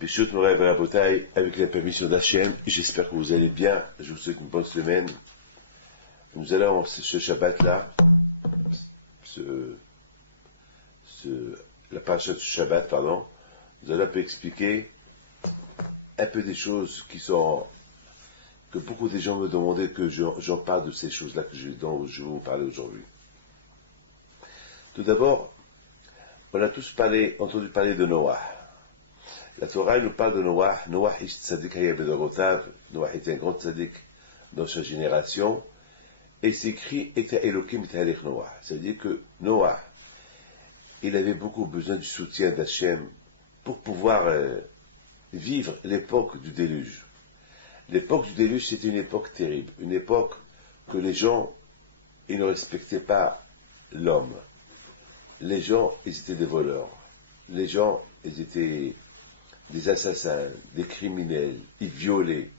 Bishut Moray Rabotai, avec la permission d'Hachem, j'espère que vous allez bien, je vous souhaite une bonne semaine. Nous allons, ce Shabbat-là, la paracha de Shabbat, pardon, nous allons un peu expliquer un peu des choses que beaucoup de gens me demandaient que j'en parle de ces choses-là dont je vais vous parler aujourd'hui. Tout d'abord, on a tous entendu parler de Noah. La Torah nous parle de Noah. Noah ish tzadik haya bedorotav. Noah était un grand tzadik dans sa génération. Et c'est écrit Eta Elokim Talech Noah. C'est-à-dire que Noah, il avait beaucoup besoin du soutien d'Hachem pour pouvoir vivre l'époque du déluge. L'époque du déluge, c'était une époque terrible. Une époque que les gens, ils ne respectaient pas l'homme. Les gens, ils étaient des voleurs. Les gens, ils étaient des assassins, des criminels, ils violaient.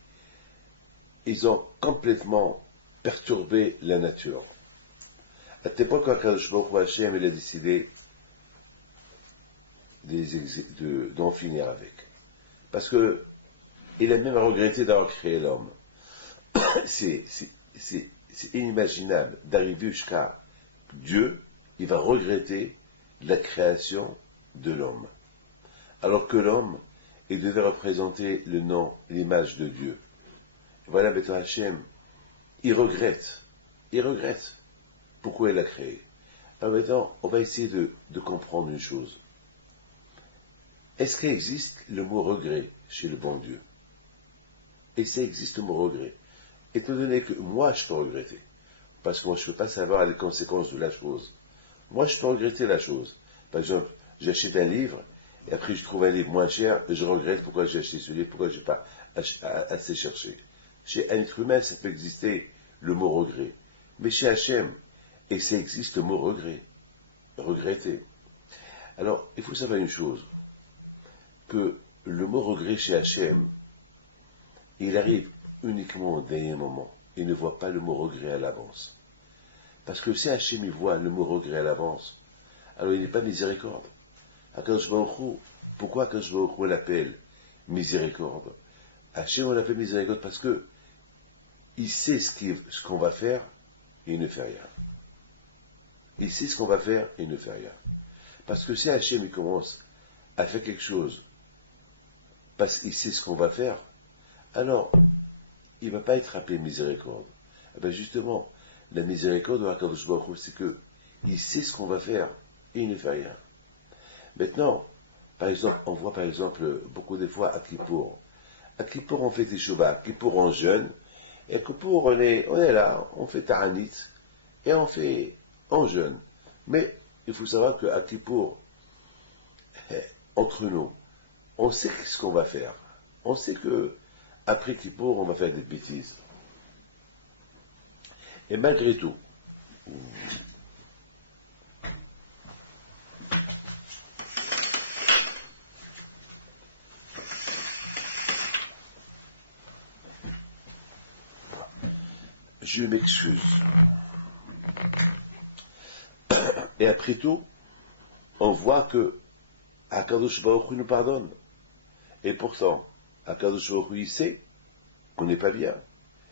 Ils ont complètement perturbé la nature. À cette époque, quand Kadosh Baruch Hu Hashem, il a décidé d'en finir avec. Parce que il a même regretté d'avoir créé l'homme. C'est inimaginable d'arriver jusqu'à Dieu, il va regretter la création de l'homme. Alors que l'homme, il devait représenter le nom, l'image de Dieu. Voilà, Beth Hashem, il regrette pourquoi il a créé. Alors maintenant, on va essayer de comprendre une chose. Est-ce qu'il existe le mot regret chez le bon Dieu? Et ça existe le mot regret. Étant donné que moi, je peux regretter, parce que moi, je ne peux pas savoir les conséquences de la chose. Moi, je peux regretter la chose. Par exemple, j'achète un livre, et après je trouve un livre moins cher, et je regrette pourquoi j'ai acheté ce livre, pourquoi je n'ai pas assez cherché. Chez un être humain, ça peut exister le mot regret. Mais chez Hachem, et ça existe le mot regret. Regretter. Alors, il faut savoir une chose, que le mot regret chez Hachem, il arrive uniquement au dernier moment. Il ne voit pas le mot regret à l'avance. Parce que si Hachem il voit le mot regret à l'avance, alors il n'est pas miséricorde. Akadosh Baruch Hu, pourquoi Akadosh Baruch Hu l'appelle miséricorde? Hachem on l'appelle miséricorde parce que il sait ce qu'on va faire et il ne fait rien. Il sait ce qu'on va faire et il ne fait rien. Parce que si Hachem il commence à faire quelque chose parce qu'il sait ce qu'on va faire, alors il ne va pas être appelé miséricorde. Eh bien justement, la miséricorde de Akadosh Baruch Hu, c'est que il sait ce qu'on va faire et il ne fait rien. Maintenant, par exemple, on voit par exemple beaucoup de fois à Kippour. À Kippour, on fait des Teshuvah. À Kippour, on jeûne. Et à Kippour, on est là, on fait Ta'anit. Et on jeûne. Mais il faut savoir qu'à Kippour, entre nous, on sait ce qu'on va faire. On sait que après Kippour, on va faire des bêtises. Et malgré tout, je m'excuse. Et après tout, on voit que Akadosh Baruch Hu nous pardonne. Et pourtant, Akadosh Baruch Hu, il sait qu'on n'est pas bien.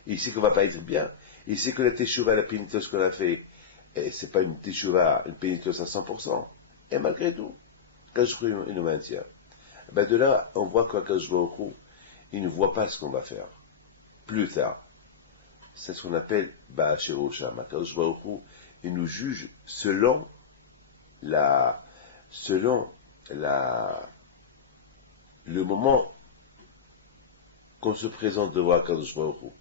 Il sait qu'on ne va pas être bien. Il sait que la teshuva, la pénitence qu'on a fait, c'est pas une teshuva, une pénitence à 100%. Et malgré tout, Akadosh Baruch Hu, il nous maintient. Ben de là, on voit qu'Akadosh Baruch Hu, il ne voit pas ce qu'on va faire. Plus tard. C'est ce qu'on appelle Ba'asherosham. Akadosh Baruch Hu, il nous juge selon le moment qu'on se présente devant Akadosh Baruch Hu.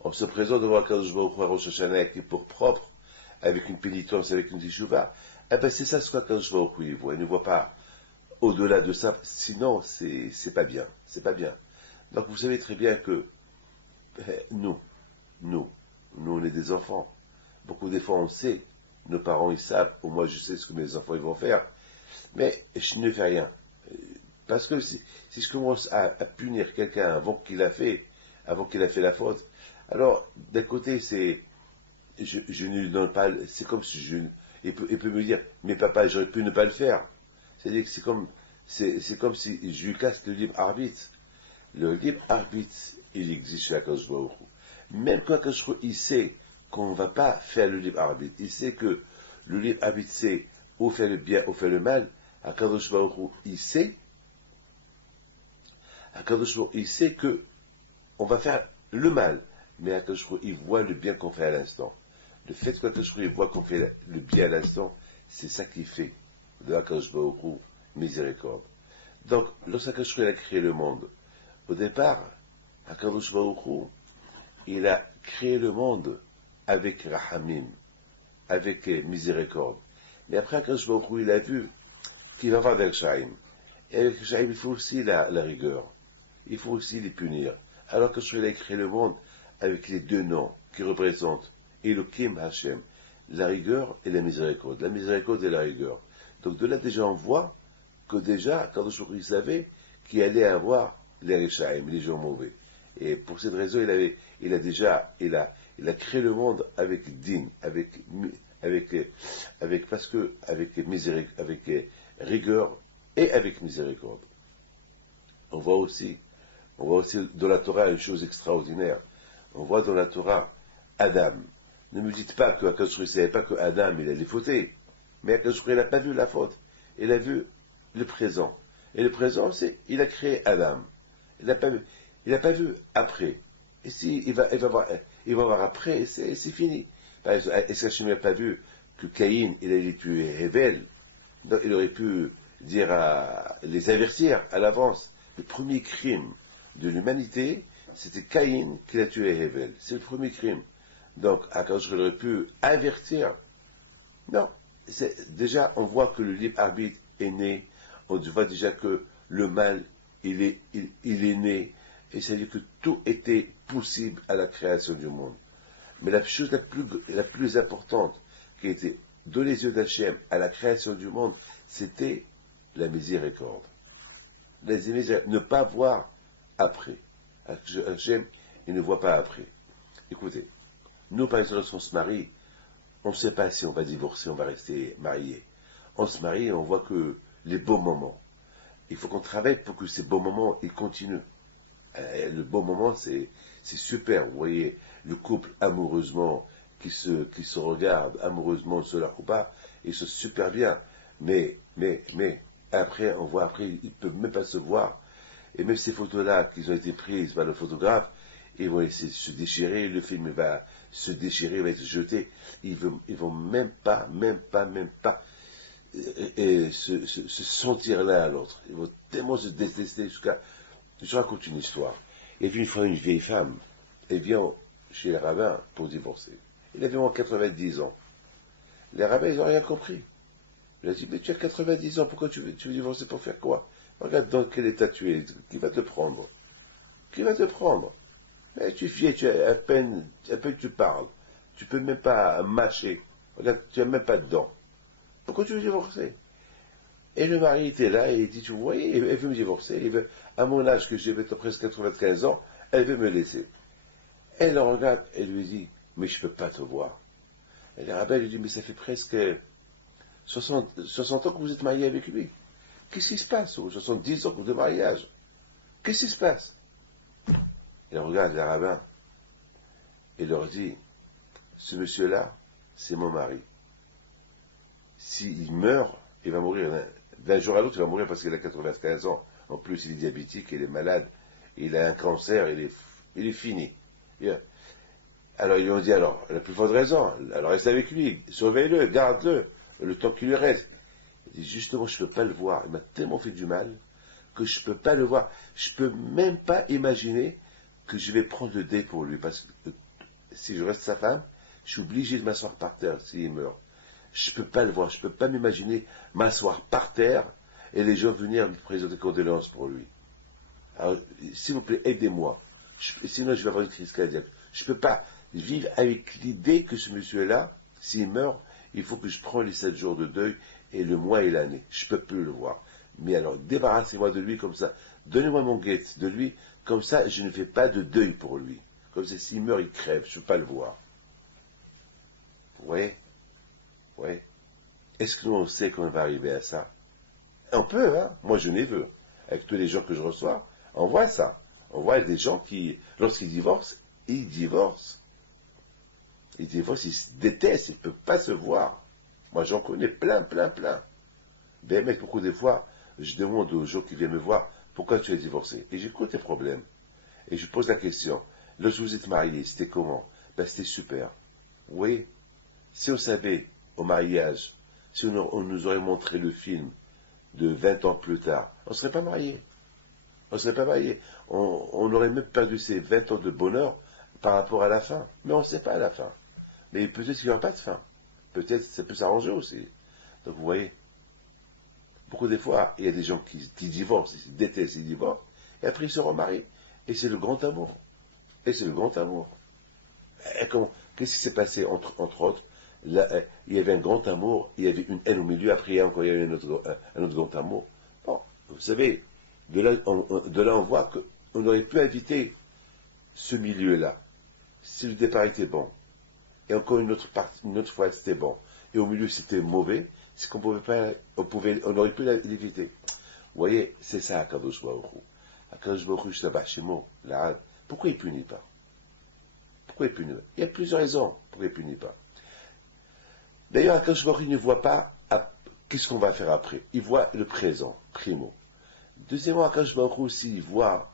On se présente devant Akadosh Baruch Hu à Rosh Hashanah avec les pour propre, avec une pénitence, avec une teshuvah. Eh ben c'est ça ce qu'Akadosh Baruch Hu il voit. Il ne voit pas au-delà de ça. Sinon, c'est pas bien. C'est pas bien. Donc vous savez très bien que nous, on est des enfants. Beaucoup des fois, on sait, nos parents, ils savent, ou moi, je sais ce que mes enfants, ils vont faire, mais je ne fais rien. Parce que si je commence à punir quelqu'un avant qu'il a fait la faute, alors, d'un côté, je ne lui donne pas, c'est comme si il peut me dire, mais papa, j'aurais pu ne pas le faire. C'est-à-dire que C'est comme si je lui casse le libre arbitre. Le libre arbitre, il existe chez Akadosh Baruch Hu. Même quand Akadosh Baruch Hu, il sait qu'on ne va pas faire le libre arbitre, il sait que le libre arbitre c'est ou faire le bien ou faire le mal, Akadosh Baruch Hu, Akadosh Baruch Hu, il sait que on va faire le mal, mais Akadosh Baruch Hu, il voit le bien qu'on fait à l'instant. Le fait qu'Akadosh Baruch Hu, il voit qu'on fait le bien à l'instant, c'est ça qui fait de Akadosh Baruch Hu miséricorde. Donc, lorsqu'Akadosh Baruch Hu a créé le monde, au départ, Akadosh Baruch Hu, il a créé le monde avec Rahamim, avec miséricorde. Mais après, Akadosh Baruch Hu, il a vu qu'il va y avoir des Rechaim. Et avec Rechaim, il faut aussi la rigueur. Il faut aussi les punir. Alors que il a créé le monde avec les deux noms qui représentent Elohim Hashem, la rigueur et la miséricorde. La miséricorde et la rigueur. Donc de là déjà on voit que déjà, quand il savait qu'il allait avoir les Rechaim, les gens mauvais. Et pour cette raison, il a créé le monde avec din, avec rigueur et avec miséricorde. On voit aussi dans la Torah une chose extraordinaire. On voit dans la Torah Adam. Ne me dites pas qu'Akadosh ne savait pas que Adam il allait fauter. Mais Akadosh il n'a pas vu la faute. Il a vu le présent. Et le présent, c'est il a créé Adam. Il n'a pas vu après. Et si il va voir après, c'est fini. Par exemple, est-ce qu'Hachem n'a pas vu que Caïn il allait tuer Hevel? Donc il aurait pu dire les avertir à l'avance. Le premier crime de l'humanité, c'était Caïn qui a tué Hevel. C'est le premier crime. Donc, Akadosh aurait pu avertir. Non. Déjà, on voit que le libre arbitre est né. On voit déjà que le mal, il est né. Et c'est-à-dire que tout était possible à la création du monde. Mais la chose la plus importante qui était dans les yeux d'Hachem à la création du monde, c'était la miséricorde. Ne pas voir après. Hachem, il ne voit pas après. Écoutez, nous, par exemple, lorsqu'on se marie, on ne sait pas si on va divorcer, on va rester marié. On se marie et on voit que les beaux moments. Il faut qu'on travaille pour que ces beaux moments, ils continuent. Le beau moment, c'est super. Vous voyez, le couple amoureusement qui se regarde amoureusement sur leur coupa, ils se super bien. Mais, après, on voit après, ils ne peuvent même pas se voir. Et même ces photos-là qui ont été prises par le photographe, ils vont essayer de se déchirer, le film va se déchirer, va être jeté. Ils vont même pas se sentir l'un à l'autre. Ils vont tellement se détester jusqu'à... Je raconte une histoire. Il y avait une fois une vieille femme, elle vient chez le rabbin pour divorcer. Il avait moins 90 ans. Les rabbins, ils n'ont rien compris. Il a dit, mais tu as 90 ans, pourquoi tu veux divorcer pour faire quoi? Regarde dans quel état tu es, qui va te prendre? Qui va te prendre? Tu es vieille, à peine tu parles. Tu peux même pas mâcher. Regarde, tu n'as même pas de dents. Pourquoi tu veux divorcer? Et le mari était là et il dit, tu vois, elle veut me divorcer. À mon âge, que j'ai presque 95 ans, elle veut me laisser. Elle le regarde et lui dit, mais je ne peux pas te voir. Et le rabbin lui dit, mais ça fait presque 60 ans que vous êtes marié avec lui. Qu'est-ce qui se passe? Ou 70 ans de mariage. Qu'est-ce qui se passe? Il regarde les rabbins et leur dit, ce monsieur-là, c'est mon mari. S'il meurt, il va mourir. D'un jour à l'autre, il va mourir parce qu'il a 95 ans. En plus, il est diabétique, il est malade, il a un cancer, il est fini. Bien. Alors, ils lui ont dit, alors, la plus forte raison, alors reste avec lui, surveille-le, garde-le, le temps qu'il lui reste. Il dit, justement, je ne peux pas le voir. Il m'a tellement fait du mal que je ne peux pas le voir. Je ne peux même pas imaginer que je vais prendre le dé pour lui. Parce que si je reste sa femme, je suis obligé de m'asseoir par terre s'il meurt. Je ne peux pas le voir. Je ne peux pas m'imaginer m'asseoir par terre et les gens venir me présenter condoléances pour lui. Alors, s'il vous plaît, aidez-moi. Sinon, je vais avoir une crise cardiaque. Je ne peux pas vivre avec l'idée que ce monsieur-là, s'il meurt, il faut que je prenne les 7 jours de deuil et le mois et l'année. Je ne peux plus le voir. Mais alors, débarrassez-moi de lui comme ça. Donnez-moi mon guette de lui. Comme ça, je ne fais pas de deuil pour lui. Comme ça, s'il meurt, il crève. Je ne peux pas le voir. Vous voyez? Oui. Est-ce que nous, on sait qu'on va arriver à ça? On peut, hein. Moi, je n'ai veux. Avec tous les gens que je reçois, on voit ça. On voit des gens qui, lorsqu'ils divorcent, ils divorcent. Ils divorcent, ils se détestent, ils ne peuvent pas se voir. Moi, j'en connais plein, plein, plein. Ben, mec, beaucoup de fois, je demande aux gens qui viennent me voir, pourquoi tu es divorcé? Et j'écoute tes problèmes. Et je pose la question, lorsque vous êtes mariés, c'était comment? Ben, c'était super. Oui, si on savait, au mariage, si on nous aurait montré le film de 20 ans plus tard, on ne serait pas mariés. On ne serait pas mariés. On aurait même perdu ces 20 ans de bonheur par rapport à la fin. Mais on ne sait pas à la fin. Mais peut-être qu'il n'y aura pas de fin. Peut-être ça peut s'arranger aussi. Donc vous voyez, beaucoup des fois, il y a des gens qui divorcent, ils détestent, ils divorcent, et après ils se remarient. Et c'est le grand amour. Et c'est le grand amour. Qu'est-ce qui s'est passé entre autres? Là, il y avait un grand amour, il y avait une haine au milieu, après il y a encore un autre grand amour. Bon, vous savez, de là on voit qu'on aurait pu éviter ce milieu-là, si le départ était bon. Et encore une autre fois c'était bon. Et au milieu c'était mauvais, c'est qu'on pouvait pas, on aurait pu l'éviter. Vous voyez, c'est ça Akadosh Baruch Hu. Akadosh Baruch Hu, Shtabach Shemo, pourquoi il punit pas? Pourquoi il punit pas? Il y a plusieurs raisons pourquoi il punit pas. D'ailleurs, Akadosh Baruch Hu ne voit pas qu'est-ce qu'on va faire après. Il voit le présent, primo. Deuxièmement, Akadosh Baruch Hu aussi, il voit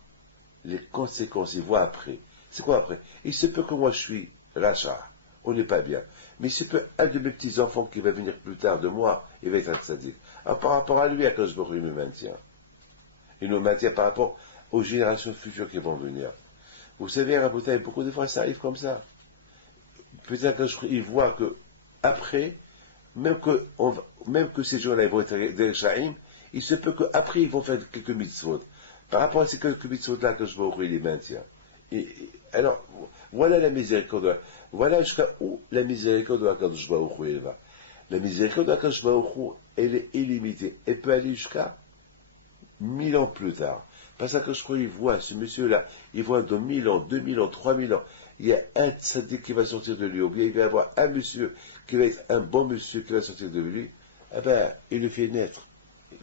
les conséquences, il voit après. C'est quoi après? Il se peut que moi je suis rachat, on n'est pas bien. Mais il se peut un de mes petits-enfants qui va venir plus tard de moi, il va être un tzaddik. Alors par rapport à lui, Akadosh Baruch Hu nous maintient. Il nous maintient par rapport aux générations futures qui vont venir. Vous savez, Rabotai, beaucoup de fois ça arrive comme ça. Peut-être qu'il voit que après, même que ces gens-là vont être des Shaim, il se peut qu'après ils vont faire quelques mitzvot. Par rapport à ces quelques mitzvot-là, que je vois il les maintient. Alors, voilà la miséricorde. Voilà jusqu'à où la miséricorde de Akadosh Baruch Hu va. La miséricorde de Akadosh Baruch Hu, elle est illimitée. Elle peut aller jusqu'à 1000 ans plus tard. Parce que je crois qu'il voit ce monsieur-là, il voit dans 1000 ans, 2000 ans, 3000 ans, il y a un tzaddik qui va sortir de lui, ou bien il va y avoir un monsieur qui va être un bon monsieur qui va sortir de lui, eh ben, il le fait naître.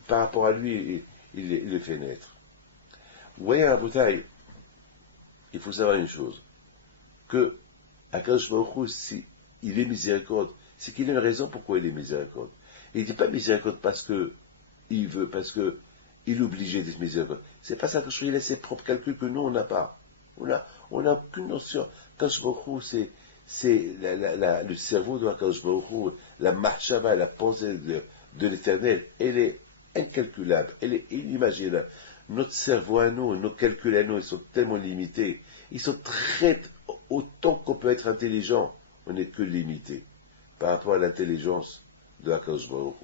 Par rapport à lui, il le fait naître. Vous voyez, à Boutaï, il faut savoir une chose, que Akadosh Baruch Hu, si il est miséricorde, c'est qu'il a une raison pourquoi il est miséricorde. Il ne dit pas miséricorde parce que il veut, parce que il est obligé d'être miséricorde. C'est pas ça que je dis, il a ses propres calculs que nous, on n'a pas. On n'a aucune notion. Akadosh Baruch Hu, c'est le cerveau de Akadosh Baruch Hu, la marchava, la pensée de l'éternel, elle est incalculable, elle est inimaginable. Notre cerveau à nous, nos calculs à nous, ils sont tellement limités. Ils sont très, autant qu'on peut être intelligent, on n'est que limité par rapport à l'intelligence de Akadosh Baruch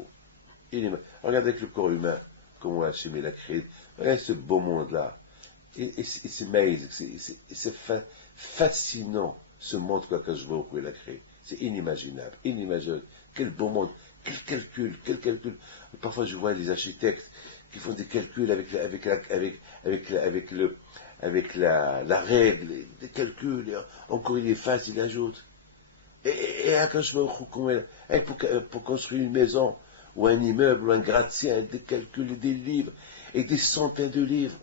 Hu. Regardez avec le corps humain, comment Hachem l'a créé. Regardez ce beau monde-là. C'est amazing, c'est fascinant, ce monde qu'Akadosh Baruch Hu a créé. C'est inimaginable, inimaginable. Quel beau monde, quel calcul, quel calcul. Parfois je vois des architectes qui font des calculs avec la règle, des calculs, encore il efface, il ajoute. Et Akadosh Baruch Hu, pour construire une maison, ou un immeuble, ou un gratte-ciel, des calculs, et des livres, et des centaines de livres.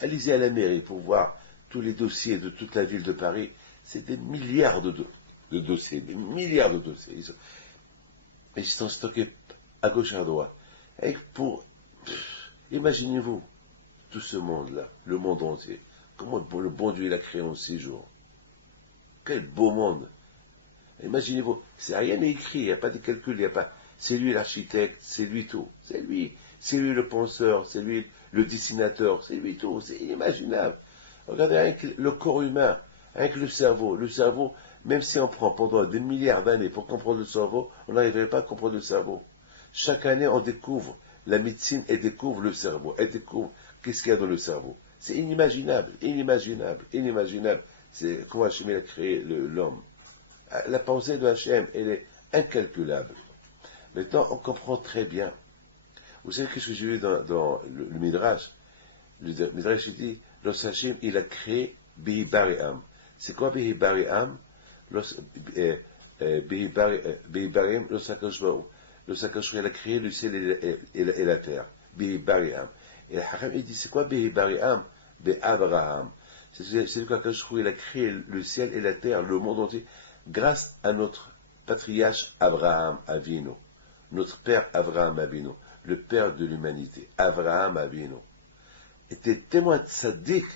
Allez-y à la mairie pour voir tous les dossiers de toute la ville de Paris. C'est des milliards de dossiers, des milliards de dossiers. Ils sont stockés à gauche et à droite. Et imaginez-vous, tout ce monde-là, le monde entier, comment le bon Dieu l'a créé en 6 jours. Quel beau monde. Imaginez-vous, rien n'est écrit, il n'y a pas de calcul, il n'y a pas. C'est lui l'architecte, c'est lui tout. C'est lui le penseur, c'est lui le dessinateur, c'est lui tout, c'est inimaginable. Regardez avec le corps humain, avec le cerveau. Le cerveau, même si on prend pendant des milliards d'années pour comprendre le cerveau, on n'arriverait pas à comprendre le cerveau. Chaque année, on découvre la médecine, elle découvre le cerveau, elle découvre qu'est-ce qu'il y a dans le cerveau. C'est inimaginable, inimaginable, inimaginable. C'est comment Hachem a créé l'homme. La pensée de Hachem, elle est incalculable. Maintenant, on comprend très bien. Vous savez qu'est-ce que j'ai lu dans le Midrash? Le Midrash dit, lorsque Hachem, il a créé Behi Bari'am. C'est quoi Behi Bari'am? Behi Bari'am, lorsque Hakadosh il a créé le ciel et la terre. Bihi Bari'am. Et le Haram, il dit, c'est quoi Bihi Bari'am? Abraham. C'est quand il a créé le ciel et la terre, le monde entier, grâce à notre patriarche Abraham Avinu, notre père Abraham Avinu, le père de l'humanité, Abraham Avinu, était témoin de tzaddik,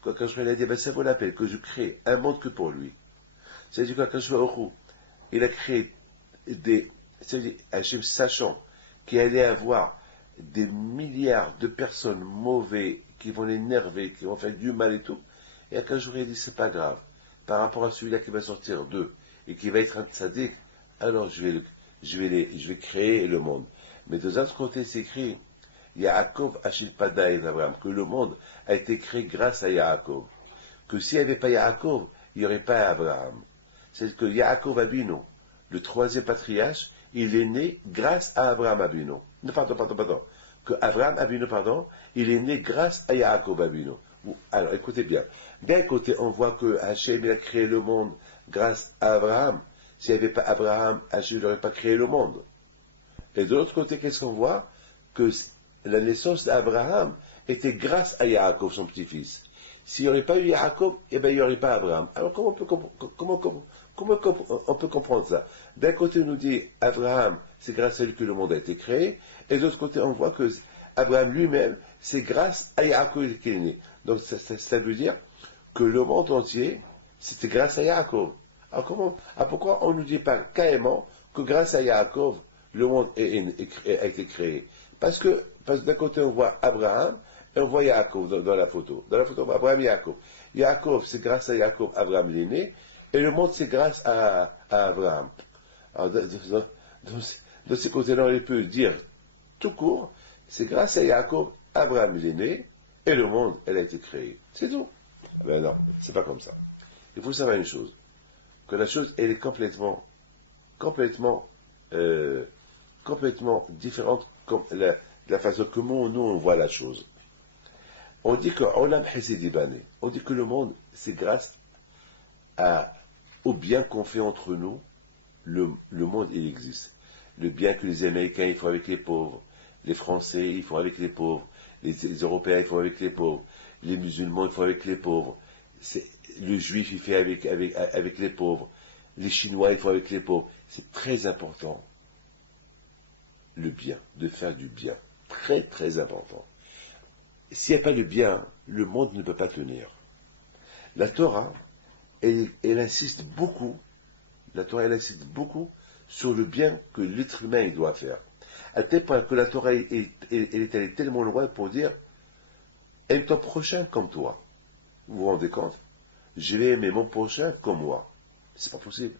quand il a dit, ben, ça vaut la peine que je crée un monde que pour lui. C'est-à-dire quand il a créé c'est-à-dire Hachem sachant qu'il allait avoir des milliards de personnes mauvaises qui vont l'énerver, qui vont faire du mal et tout, et à qu'un jour il a dit c'est pas grave, par rapport à celui-là qui va sortir d'eux et qui va être un tzaddik, alors je vais créer le monde. Mais de l'autre côté, c'est écrit Yaakov Hashil Pada et Abraham, que le monde a été créé grâce à Yaakov. Que s'il n'y avait pas Yaakov, il n'y aurait pas Abraham. C'est que Yaakov Abinu, le troisième patriarche, il est né grâce à Abraham Abinu. Non, pardon. Que Abraham Abinu, il est né grâce à Yaakov Abinu. Alors, écoutez bien. D'un côté, on voit que Hachem a créé le monde grâce à Abraham. S'il n'y avait pas Abraham, Hachem n'aurait pas créé le monde. Et de l'autre côté, qu'est-ce qu'on voit? Que la naissance d'Abraham était grâce à Yaakov, son petit-fils. S'il n'y aurait pas eu Yaakov, eh bien, il n'y aurait pas Abraham. Alors, comment on peut comprendre ça? D'un côté, on nous dit Abraham, c'est grâce à lui que le monde a été créé, et de l'autre côté, on voit que Abraham lui-même, c'est grâce à Yaakov qu'il est né. Donc, ça veut dire que le monde entier, c'était grâce à Yaakov. Alors, pourquoi on ne nous dit pas carrément que grâce à Yaakov, le monde a été créé? Parce que d'un côté, on voit Abraham, et on voit Yaakov dans la photo. Dans la photo, on voit Abraham et Yaakov. Yaakov, c'est grâce à Yaakov, Abraham est né, et le monde, c'est grâce à Abraham. Alors, de ce côté-là, on peut dire tout court, c'est grâce à Yaakov, Abraham est né, et le monde, elle a été créée. C'est tout. Ben non, c'est pas comme ça. Il faut savoir une chose, que la chose, elle est complètement différente comme la façon que nous, on voit la chose. On dit que Olam Hesedibané, on dit que le monde, c'est grâce au bien qu'on fait entre nous, le monde, il existe. Le bien que les Américains, ils font avec les pauvres, les Français, ils font avec les pauvres, les Européens, ils font avec les pauvres, les musulmans, ils font avec les pauvres, le juif, il fait avec les pauvres, les Chinois, ils font avec les pauvres. C'est très important, le bien, de faire du bien. Très, très important. S'il n'y a pas de bien, le monde ne peut pas tenir. La Torah, elle insiste beaucoup, sur le bien que l'être humain il doit faire. À tel point que la Torah elle est allée tellement loin pour dire aime ton prochain comme toi. Vous vous rendez compte? Je vais aimer mon prochain comme moi. C'est pas possible.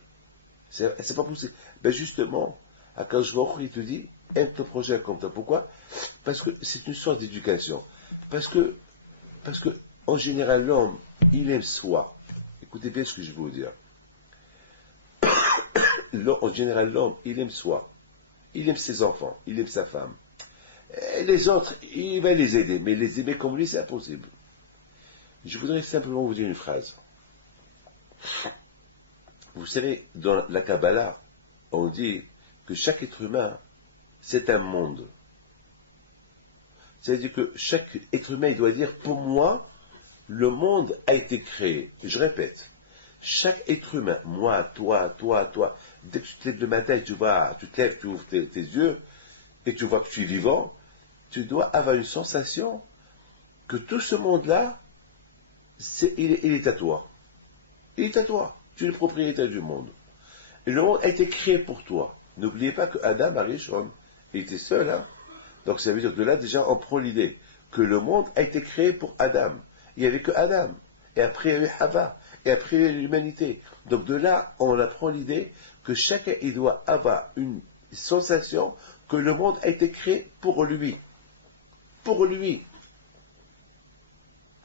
C'est pas possible. Ben justement, à Akadosh Baruch Hu, il te dit aime ton prochain comme toi. Pourquoi? Parce que c'est une sorte d'éducation. Parce que, en général, l'homme, il aime soi. Écoutez bien ce que je vais vous dire. En général, l'homme, il aime soi. Il aime ses enfants, il aime sa femme. Et les autres, il va les aider, mais les aimer comme lui, c'est impossible. Je voudrais simplement vous dire une phrase. Vous savez, dans la Kabbalah, on dit que chaque être humain, c'est un monde. C'est-à-dire que chaque être humain, il doit dire, pour moi, le monde a été créé. Je répète, chaque être humain, moi, toi, dès que tu te lèves le matin, tu te lèves, tu ouvres tes yeux, et tu vois que tu es vivant, tu dois avoir une sensation que tout ce monde-là, il est à toi. Il est à toi. Tu es le propriétaire du monde. Et le monde a été créé pour toi. N'oubliez pas que Adam, Arishon, il était seul, hein. Donc ça veut dire que de là, déjà, on prend l'idée que le monde a été créé pour Adam. Il n'y avait que Adam. Et après, il y avait Hava. Et après, il y avait l'humanité. Donc de là, on apprend l'idée que chacun, il doit avoir une sensation que le monde a été créé pour lui. Pour lui.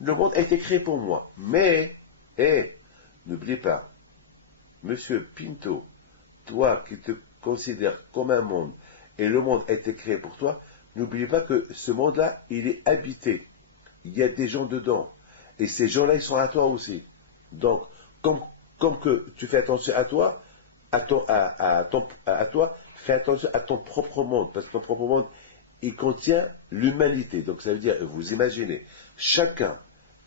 Le monde a été créé pour moi. Mais, n'oubliez pas, Monsieur Pinto, toi qui te considères comme un monde, et le monde a été créé pour toi, n'oubliez pas que ce monde-là, il est habité. Il y a des gens dedans. Et ces gens-là, ils sont à toi aussi. Donc, comme que tu fais attention à toi, à toi, fais attention à ton propre monde. Parce que ton propre monde, il contient l'humanité. Donc ça veut dire, vous imaginez, chacun,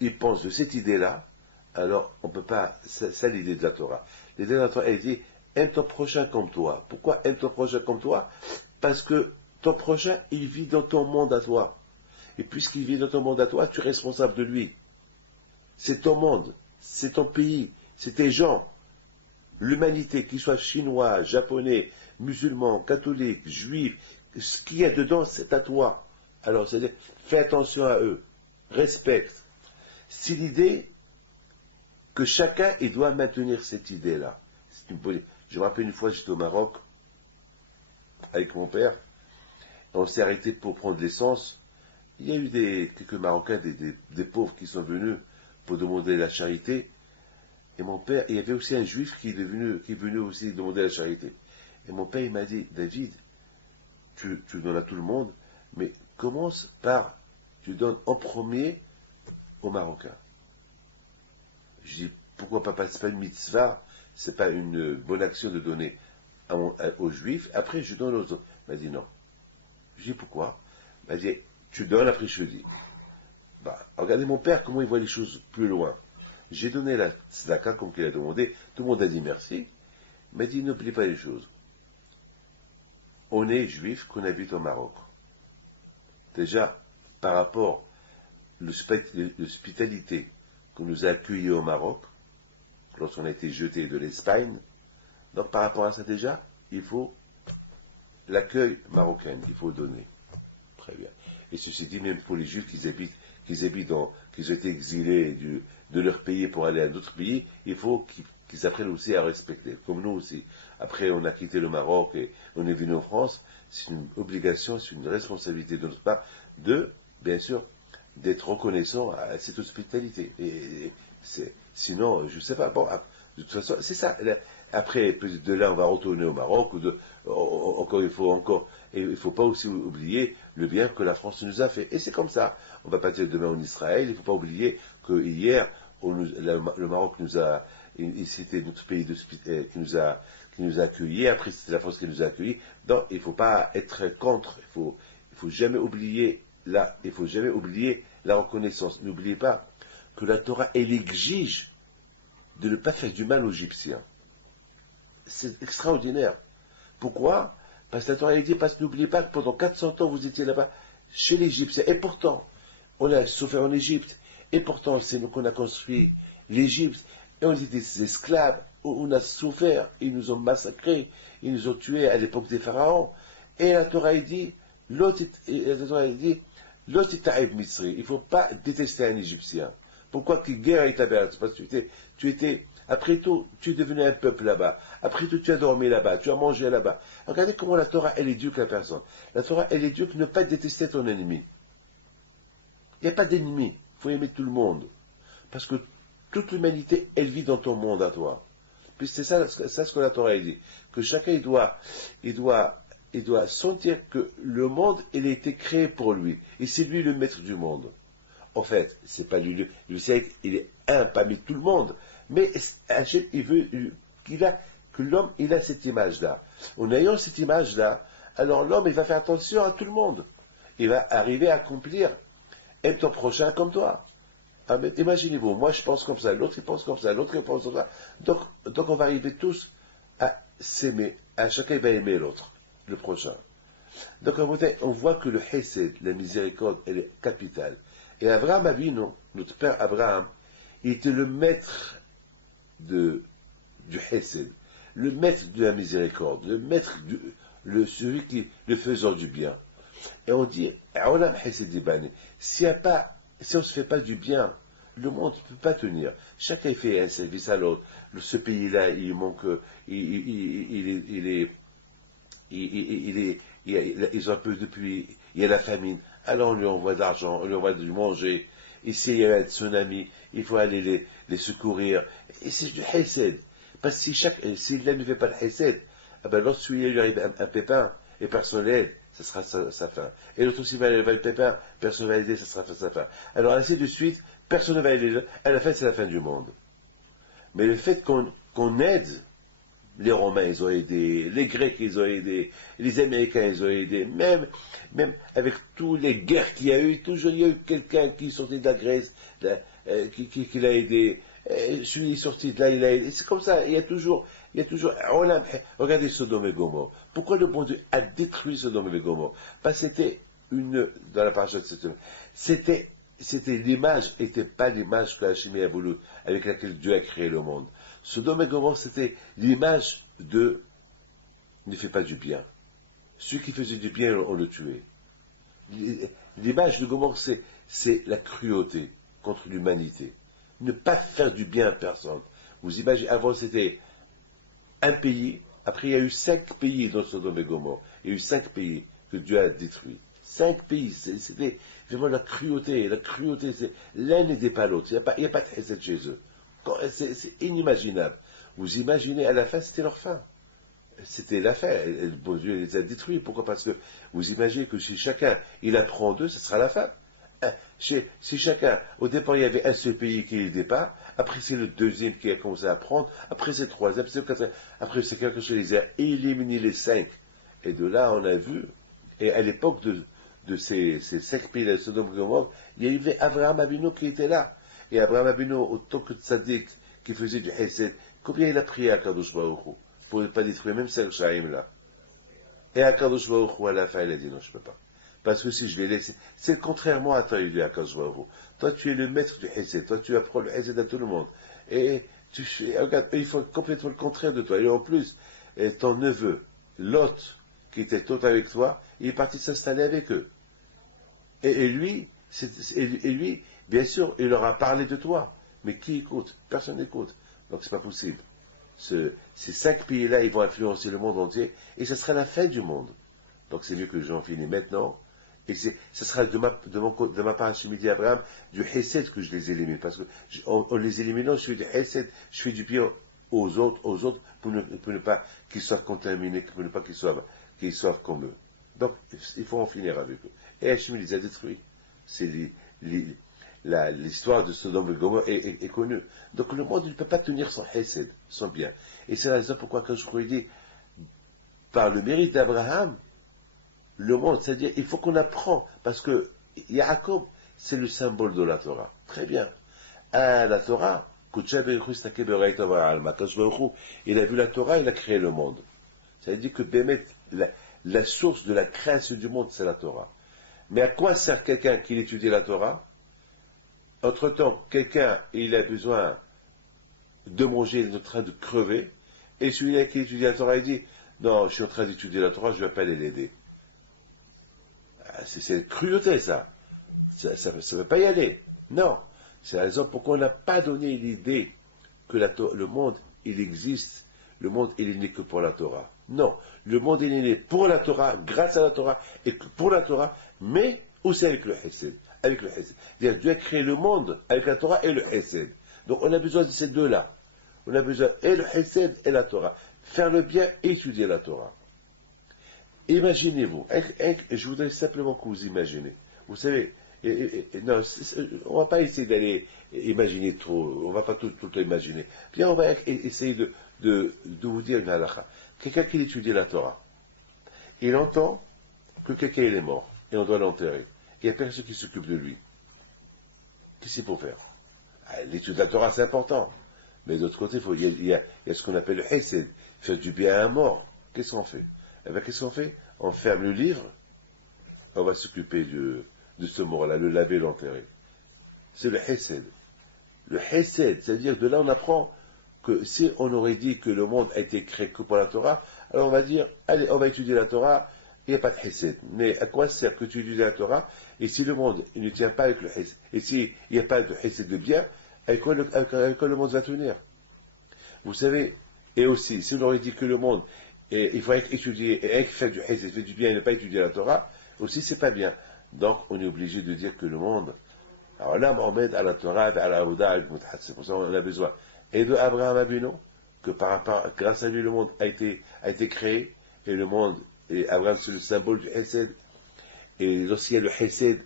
il pense de cette idée-là, alors on ne peut pas, c'est l'idée de la Torah. L'idée de la Torah, elle dit, aime ton prochain comme toi. Pourquoi aime ton prochain comme toi? Parce que ton prochain, il vit dans ton monde à toi. Et puisqu'il vit dans ton monde à toi, tu es responsable de lui. C'est ton monde, c'est ton pays, c'est tes gens. L'humanité, qu'ils soient chinois, japonais, musulmans, catholiques, juifs, ce qu'il y a dedans, c'est à toi. Alors, c'est-à-dire, fais attention à eux, respecte. C'est l'idée que chacun, il doit maintenir cette idée-là. Je me rappelle une fois, j'étais au Maroc avec mon père, on s'est arrêté pour prendre l'essence. Il y a eu quelques Marocains, des pauvres qui sont venus pour demander la charité. Et mon père, il y avait aussi un juif qui est venu aussi demander la charité. Et mon père, il m'a dit, David, tu donnes à tout le monde, mais commence par, tu donnes en premier aux Marocains. Je dis, pourquoi pas, c'est pas une mitzvah, c'est pas une bonne action de donner aux juifs, après je donne aux autres. Il m'a dit non. Je dis pourquoi? Il m'a dit, tu donnes, après je te dis. Bah, regardez mon père, comment il voit les choses plus loin. J'ai donné la tzedaka comme qu'il a demandé, tout le monde a dit merci. Il m'a dit, n'oublie pas les choses. On est juif, qu'on habite au Maroc. Déjà, par rapport à l'hospitalité qu'on nous a accueillis au Maroc, lorsqu'on a été jeté de l'Espagne, donc par rapport à ça déjà, il faut l'accueil marocain, il faut donner. Très bien. Et ceci dit, même pour les juifs qui ont été exilés de leur pays pour aller à d'autres pays, il faut qu'ils apprennent aussi à respecter, comme nous aussi. Après, on a quitté le Maroc et on est venu en France, c'est une obligation, c'est une responsabilité de notre part bien sûr, d'être reconnaissant à cette hospitalité. Sinon, je ne sais pas, bon, de toute façon, c'est ça. Après, de là, on va retourner au Maroc, il ne faut pas aussi oublier le bien que la France nous a fait. Et c'est comme ça. On va partir demain en Israël, il ne faut pas oublier que hier, le Maroc c'était notre pays qui nous a accueillis, après c'était la France qui nous a accueillis. Donc, il ne faut pas être contre, il faut jamais oublier la reconnaissance. N'oubliez pas que la Torah, elle exige de ne pas faire du mal aux Égyptiens. C'est extraordinaire. Pourquoi? Parce que la Torah, elle dit, parce que n'oubliez pas que pendant 400 ans, vous étiez là-bas, chez l'Égyptien. Et pourtant, on a souffert en Égypte. Et pourtant, c'est nous qu'on a construit l'Égypte. Et on était des esclaves. On a souffert. Ils nous ont massacrés. Ils nous ont tués à l'époque des pharaons. Et la Torah, elle dit, il ne faut pas détester un Égyptien. Pourquoi que guerre est ta mère? Parce que après tout, tu es devenu un peuple là-bas. Après tout, tu as dormi là-bas, tu as mangé là-bas. Regardez comment la Torah, elle éduque la personne. La Torah, elle éduque ne pas détester ton ennemi. Il n'y a pas d'ennemi. Il faut aimer tout le monde. Parce que toute l'humanité, elle vit dans ton monde à toi. Puis c'est ça ce que la Torah dit. Que chacun, il doit sentir que le monde, il a été créé pour lui. Et c'est lui le maître du monde. En fait, c'est pas lui, il est un parmi tout le monde. Mais Hachem, il veut que l'homme, il a cette image-là. En ayant cette image-là, alors l'homme, il va faire attention à tout le monde. Il va arriver à accomplir, aime ton prochain comme toi. Ah, mais imaginez-vous, moi je pense comme ça, l'autre il pense comme ça, l'autre il pense comme ça. Donc on va arriver tous à s'aimer. À chacun il va aimer l'autre, le prochain. Donc on voit que le Hesed, la miséricorde, elle est capitale. Et Abraham Avinu, notre père Abraham, il était le maître du Hesed, le maître de la miséricorde, celui qui le faisant du bien. Et on dit, si on ne se fait pas du bien, le monde ne peut pas tenir. Chacun fait un service à l'autre. Ce pays-là, il manque, ils ont un peu depuis, il y a la famine. Alors on lui envoie de l'argent, on lui envoie du manger. Ici, il y a un tsunami, il faut aller les secourir. Et c'est du hesed. Parce que si l'un ne fait pas le hesed, lorsque il lui arrive un pépin, et personne l'aide, ce sera sa fin. Et l'autre aussi va lever le pépin, personne ne va l'aider, ce sera sa fin. Alors ainsi de suite, personne ne va aider. À la fin, c'est la fin du monde. Mais le fait qu'on aide, Les Romains, ils ont aidé, les Grecs, ils ont aidé, les Américains, ils ont aidé, même avec toutes les guerres qu'il y a eu, toujours il y a eu quelqu'un qui est sorti de la Grèce, qui l'a aidé, celui qui est sorti de là, il l'a aidé. C'est comme ça, il y a toujours, regardez Sodome et Gomorrhe. Pourquoi le bon Dieu a détruit Sodome et Gomorrhe? Parce que c'était dans la paracha de cette semaine, c'était l'image, n'était pas l'image que Hachem a voulu, avec laquelle Dieu a créé le monde. Sodome et Gomorrhe, c'était l'image de ne fais pas du bien. Ceux qui faisaient du bien, on le tuait. L'image de Gomorrhe, c'est la cruauté contre l'humanité. Ne pas faire du bien à personne. Vous imaginez, avant c'était un pays, après il y a eu 5 pays dans Sodome et Gomorrhe. Il y a eu 5 pays que Dieu a détruits. 5 pays, c'était vraiment la cruauté. La cruauté, l'un n'aidait pas l'autre. Il n'y a pas de chesed chez eux. C'est inimaginable. Vous imaginez, à la fin, c'était leur fin. C'était la fin. Bon Dieu les a détruits. Pourquoi? Parce que vous imaginez que si chacun, il apprend d'eux, ce sera la fin. Si chacun, au départ, il y avait un seul pays qui n'aidait pas, après c'est le deuxième qui a commencé à prendre, après c'est le troisième, c'est le quatrième, après c'est quelque chose qui les a éliminés les 5. Et de là, on a vu, et à l'époque de ces 5 pays de Sodome et Gomorrhe, il y avait Abraham Avinu qui était là. Et Abraham Avinu, autant que tzaddik, qui faisait du Hesed, combien il a prié à Kadosh Baruch Hu pour ne pas détruire même ces Shaim là. Et à Kadosh Baruch Hu, à la fin, il a dit non, je ne peux pas. Parce que si je les laisse, c'est contrairement à toi, il dit à Kadosh Baruch Hu. Toi, tu es le maître du Hesed, toi, tu apprends le Hesed à tout le monde. Et regarde, il faut complètement le contraire de toi. Et en plus, ton neveu, Lot, qui était tout avec toi, il est parti s'installer avec eux. Et lui, bien sûr, il leur a parlé de toi. Mais qui écoute? Personne n'écoute. Donc c'est pas possible. Ces 5 pays-là, ils vont influencer le monde entier, et ce sera la fin du monde. Donc c'est mieux que j'en finis maintenant. Et ce sera de ma part, chez Midi Abraham, du Hesed que je les élimine. Parce que en les éliminant, je fais du Hesed, je fais du bien aux autres, pour ne pas qu'ils soient contaminés, pour ne pas qu'ils soient comme eux. Donc il faut en finir avec eux. Et Hachem les a détruits. C'est l'histoire de Sodome et Gomorrhe est connue. Donc le monde ne peut pas tenir son Hesed, son bien. Et c'est la raison pourquoi, quand je crois dit, par le mérite d'Abraham, le monde, c'est-à-dire, il faut qu'on apprend, parce que Yaakov, c'est le symbole de la Torah. Très bien. La Torah, il a vu la Torah, il a créé le monde. Ça veut dire que Bémet, la source de la création du monde, c'est la Torah. Mais à quoi sert quelqu'un qui étudie la Torah? Entre-temps, quelqu'un, il a besoin de manger, il est en train de crever, et celui-là qui étudie la Torah, il dit, non, je suis en train d'étudier la Torah, je ne vais pas aller l'aider. C'est une cruauté, ça. Ça ne veut pas y aller. Non. C'est la raison pourquoi on n'a pas donné l'idée que le monde, il existe. Le monde, il est né que pour la Torah. Non. Le monde, il est né pour la Torah, grâce à la Torah, et pour la Torah, mais aussi avec le Hesed. Avec le Hesed. C'est-à-dire, Dieu a créé le monde avec la Torah et le Hesed. Donc, on a besoin de ces deux-là. On a besoin et le Hesed et la Torah. Faire le bien et étudier la Torah. Imaginez-vous, je voudrais simplement que vous imaginez. Vous savez, non, on ne va pas essayer d'aller imaginer trop, on ne va pas tout le temps imaginer. Bien, on va essayer de vous dire une halakha. Quelqu'un qui étudie la Torah, il entend que quelqu'un est mort, et on doit l'enterrer. Il n'y a personne qui s'occupe de lui. Qu'est-ce qu'il faut faire? L'étude de la Torah, c'est important. Mais d'autre côté, il y a ce qu'on appelle le hesed, faire du bien à un mort. Qu'est-ce qu'on fait? Eh bien, qu'est-ce qu'on fait? On ferme le livre, on va s'occuper de ce mort-là, le laver, l'enterrer. C'est le hesed. Le hesed, c'est-à-dire de là on apprend que si on aurait dit que le monde a été créé que pour la Torah, alors on va dire, allez, on va étudier la Torah, il n'y a pas de hesed. Mais à quoi sert que tu étudies la Torah? Et si le monde il ne tient pas avec le hesed, et s'il n'y a pas de hesed de bien, avec quoi le monde va tenir? Vous savez, et aussi, si on aurait dit que le monde, il faut étudier, et faire du hesed, faire du bien et ne pas étudier la Torah, aussi c'est pas bien. Donc on est obligé de dire que le monde, alors là, Mohamed à la Torah, à la Houda, c'est pour ça qu'on a besoin. Et de Abraham Avinu, que grâce à lui le monde a été créé, et le monde, et Abraham c'est le symbole du hesed, et lorsqu'il y a le hesed,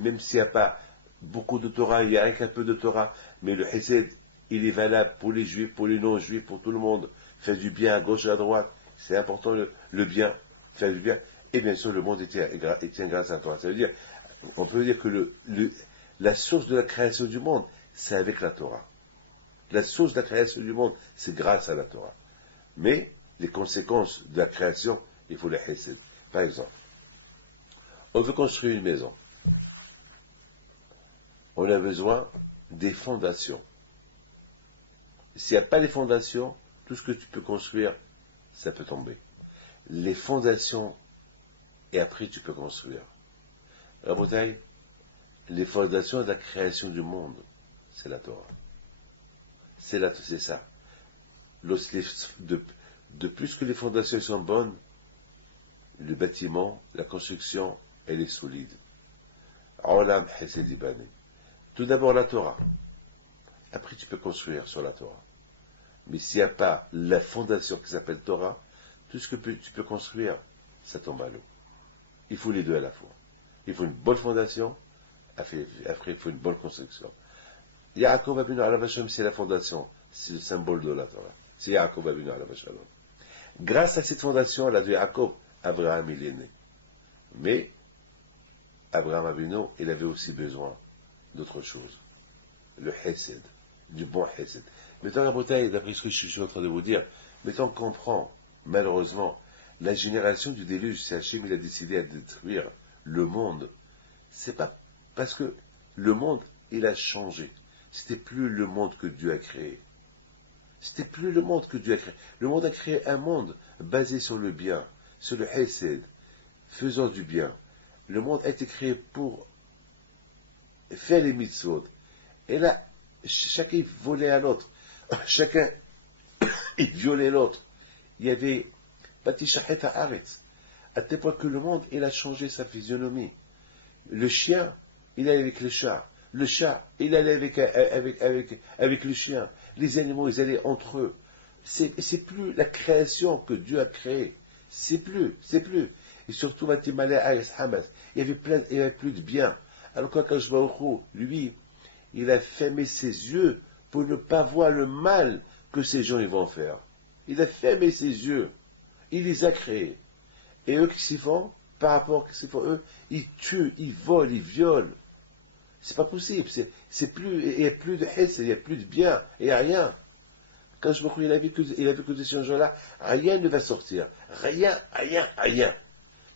même s'il n'y a pas beaucoup de Torah, il y a un peu de Torah, mais le hesed, il est valable pour les juifs, pour les non-juifs, pour tout le monde. Faire du bien à gauche et à droite, c'est important le bien, faire du bien. Et bien sûr, le monde tient grâce à la Torah. Ça veut dire, on peut dire que la source de la création du monde, c'est avec la Torah. La source de la création du monde, c'est grâce à la Torah. Mais les conséquences de la création, il faut les hesed. Par exemple, on veut construire une maison. On a besoin des fondations. S'il n'y a pas les fondations, tout ce que tu peux construire, ça peut tomber. Les fondations, et après tu peux construire. Rabotai, les fondations de la création du monde, c'est la Torah. C'est ça. De plus que les fondations sont bonnes, le bâtiment, la construction, elle est solide. Olam Hesed Ibane. Tout d'abord la Torah. Après tu peux construire sur la Torah. Mais s'il n'y a pas la fondation qui s'appelle Torah, tout ce que tu peux construire, ça tombe à l'eau. Il faut les deux à la fois. Il faut une bonne fondation, après il faut une bonne construction. Yaakov Avinu Alav Hashem, c'est la fondation, c'est le symbole de la Torah. C'est Yaakov Avinu Alav Hashem. Grâce à cette fondation, la de Yaakov, Abraham il est né. Mais Abraham Avinu, il avait aussi besoin d'autre chose. Le Hesed, du bon Hesed. Maintenant, la bouteille, d'après ce que je suis en train de vous dire, mettons qu'on comprend, malheureusement, la génération du déluge, c'est Hachem, il a décidé de détruire le monde. C'est pas parce que le monde, il a changé. C'était plus le monde que Dieu a créé. C'était plus le monde que Dieu a créé. Le monde a créé un monde basé sur le bien, sur le Hesed, faisant du bien. Le monde a été créé pour faire les mitzvot. Et là, chacun volait à l'autre. Chacun il violait l'autre. Il y avait Batishachet Haaretz. À tel point que le monde, il a changé sa physionomie. Le chien, il allait avec le chat. Le chat, il allait avec le chien. Les animaux, ils allaient entre eux. C'est plus la création que Dieu a créée. C'est plus. Et surtout, Batimale Aïs Hamas. Il y avait plus de bien. Alors quand Akadosh Baruch Hu, lui, il a fermé ses yeux pour ne pas voir le mal que ces gens ils vont faire. Il a fermé ses yeux. Il les a créés. Et eux, qu'est-ce qu'ils font? Par rapport à ce qu'ils font, eux, ils tuent, ils volent, ils violent. C'est pas possible. C'est plus, il n'y a plus de hesed, il n'y a plus de bien, il n'y a rien. Quand je me crois, il a vu que de ces gens-là, rien ne va sortir. Rien.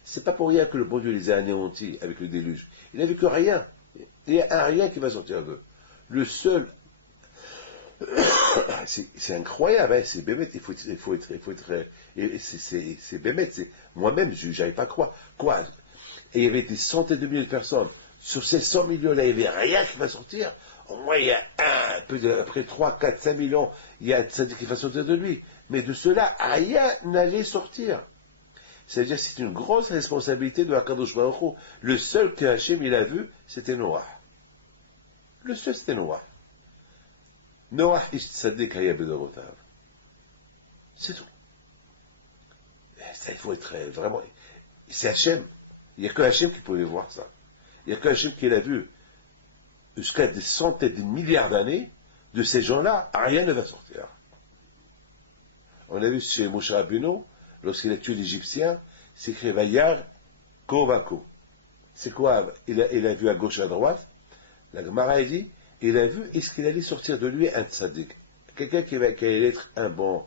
C'est pas pour rien que le bon Dieu les a anéantis avec le déluge. Il a vu que rien. Il y a un rien qui va sortir d'eux. Le seul, c'est incroyable, hein, c'est bémet, il faut être, c'est bémet, moi-même, je n'arrive pas à croire. Quoi? Et il y avait des centaines de milliers de personnes. Sur ces 100 millions-là, il n'y avait rien qui va sortir. Au moins, il y a après 3, 4, 5 millions, il y a ça qui va sortir de lui. Mais de cela, rien n'allait sortir. C'est-à-dire que c'est une grosse responsabilité de Akadosh Baruch Hu. Le seul que Hachem il a vu, c'était Noah. Le seul, c'était Noah. Noah, Tzaddik Haya Bedorotav. C'est tout. Ça, il faut être vraiment... C'est Hachem. Il n'y a que Hachem qui pouvait voir ça. Il n'y a que Hachem qui l'a vu. Jusqu'à des centaines, des milliards d'années, de ces gens-là, rien ne va sortir. On a vu chez Moshe Rabbeinu, lorsqu'il a tué l'Égyptien, c'est écrit Vayar Kovako. C'est quoi? Il a vu à gauche, à droite. La Gemara dit, il a vu, est-ce qu'il allait sortir de lui un tzaddik? Quelqu'un qui allait être un bon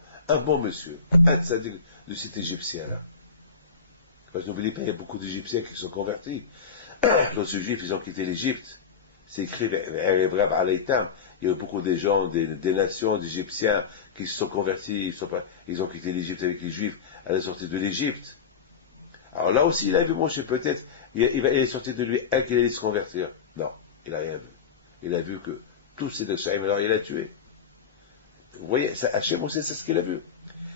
monsieur. Un tzaddik de cet Égyptien-là. Parce que n'oubliez pas, il y a beaucoup d'Égyptiens qui sont convertis. Lorsque les Juifs, ils ont quitté l'Égypte, c'est écrit il y a beaucoup de gens, des nations d'Égyptiens qui se sont convertis, ils ont quitté l'Égypte avec les Juifs à la sortie de l'Égypte. Alors là aussi, il a vu Moshe, peut-être, il est sorti de lui un qui allait se convertir. Non, il n'a rien vu. Il a vu que tous ces Hachem, alors il a tué. Vous voyez, Hachem aussi, c'est ce qu'il a vu.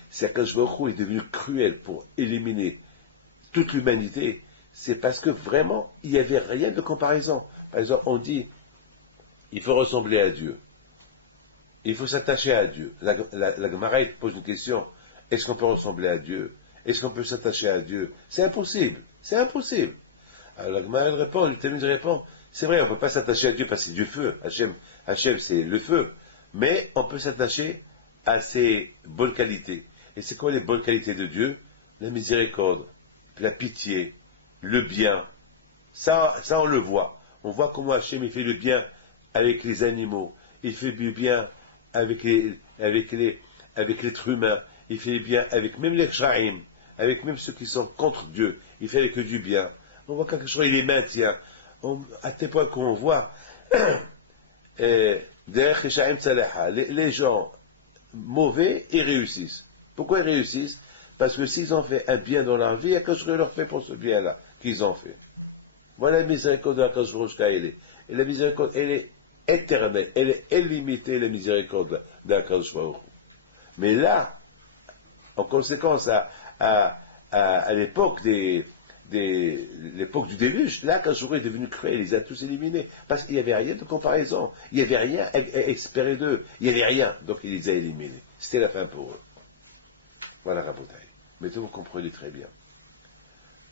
C'est quand Baruch Hu est devenu cruel pour éliminer toute l'humanité, c'est parce que vraiment, il n'y avait rien de comparaison. Par exemple, on dit, il faut ressembler à Dieu. Il faut s'attacher à Dieu. La Gemara pose une question, est-ce qu'on peut ressembler à Dieu? Est-ce qu'on peut s'attacher à Dieu? C'est impossible. Alors la Gemara répond, le Talmud répond, c'est vrai, on ne peut pas s'attacher à Dieu parce que c'est du feu. Hachem, c'est le feu. Mais on peut s'attacher à ses bonnes qualités. Et c'est quoi les bonnes qualités de Dieu? La miséricorde, la pitié, le bien. Ça, on le voit. On voit comment Hachem il fait le bien avec les animaux. Il fait du bien avec l'être humain. Il fait le bien avec même les Sha'im, avec même ceux qui sont contre Dieu. Il fait que du bien. On voit quelque chose, il les maintient. À tel point qu'on voit les gens mauvais, ils réussissent. Pourquoi ils réussissent? Parce que s'ils ont fait un bien dans leur vie, il y a quelque chose qui leur fait pour ce bien-là qu'ils ont fait. Voilà la miséricorde de la Kadosh elle est. Et la miséricorde, elle est éternelle, elle est illimitée, la miséricorde de la Kadosh. Mais là, en conséquence, à l'époque l'époque du déluge, là, quand Kadosh est devenu cruel, il les a tous éliminés. Parce qu'il n'y avait rien de comparaison. Il n'y avait rien à espérer d'eux. Il n'y avait rien. Donc il les a éliminés. C'était la fin pour eux. Voilà, Rabotai. Mais vous comprenez très bien.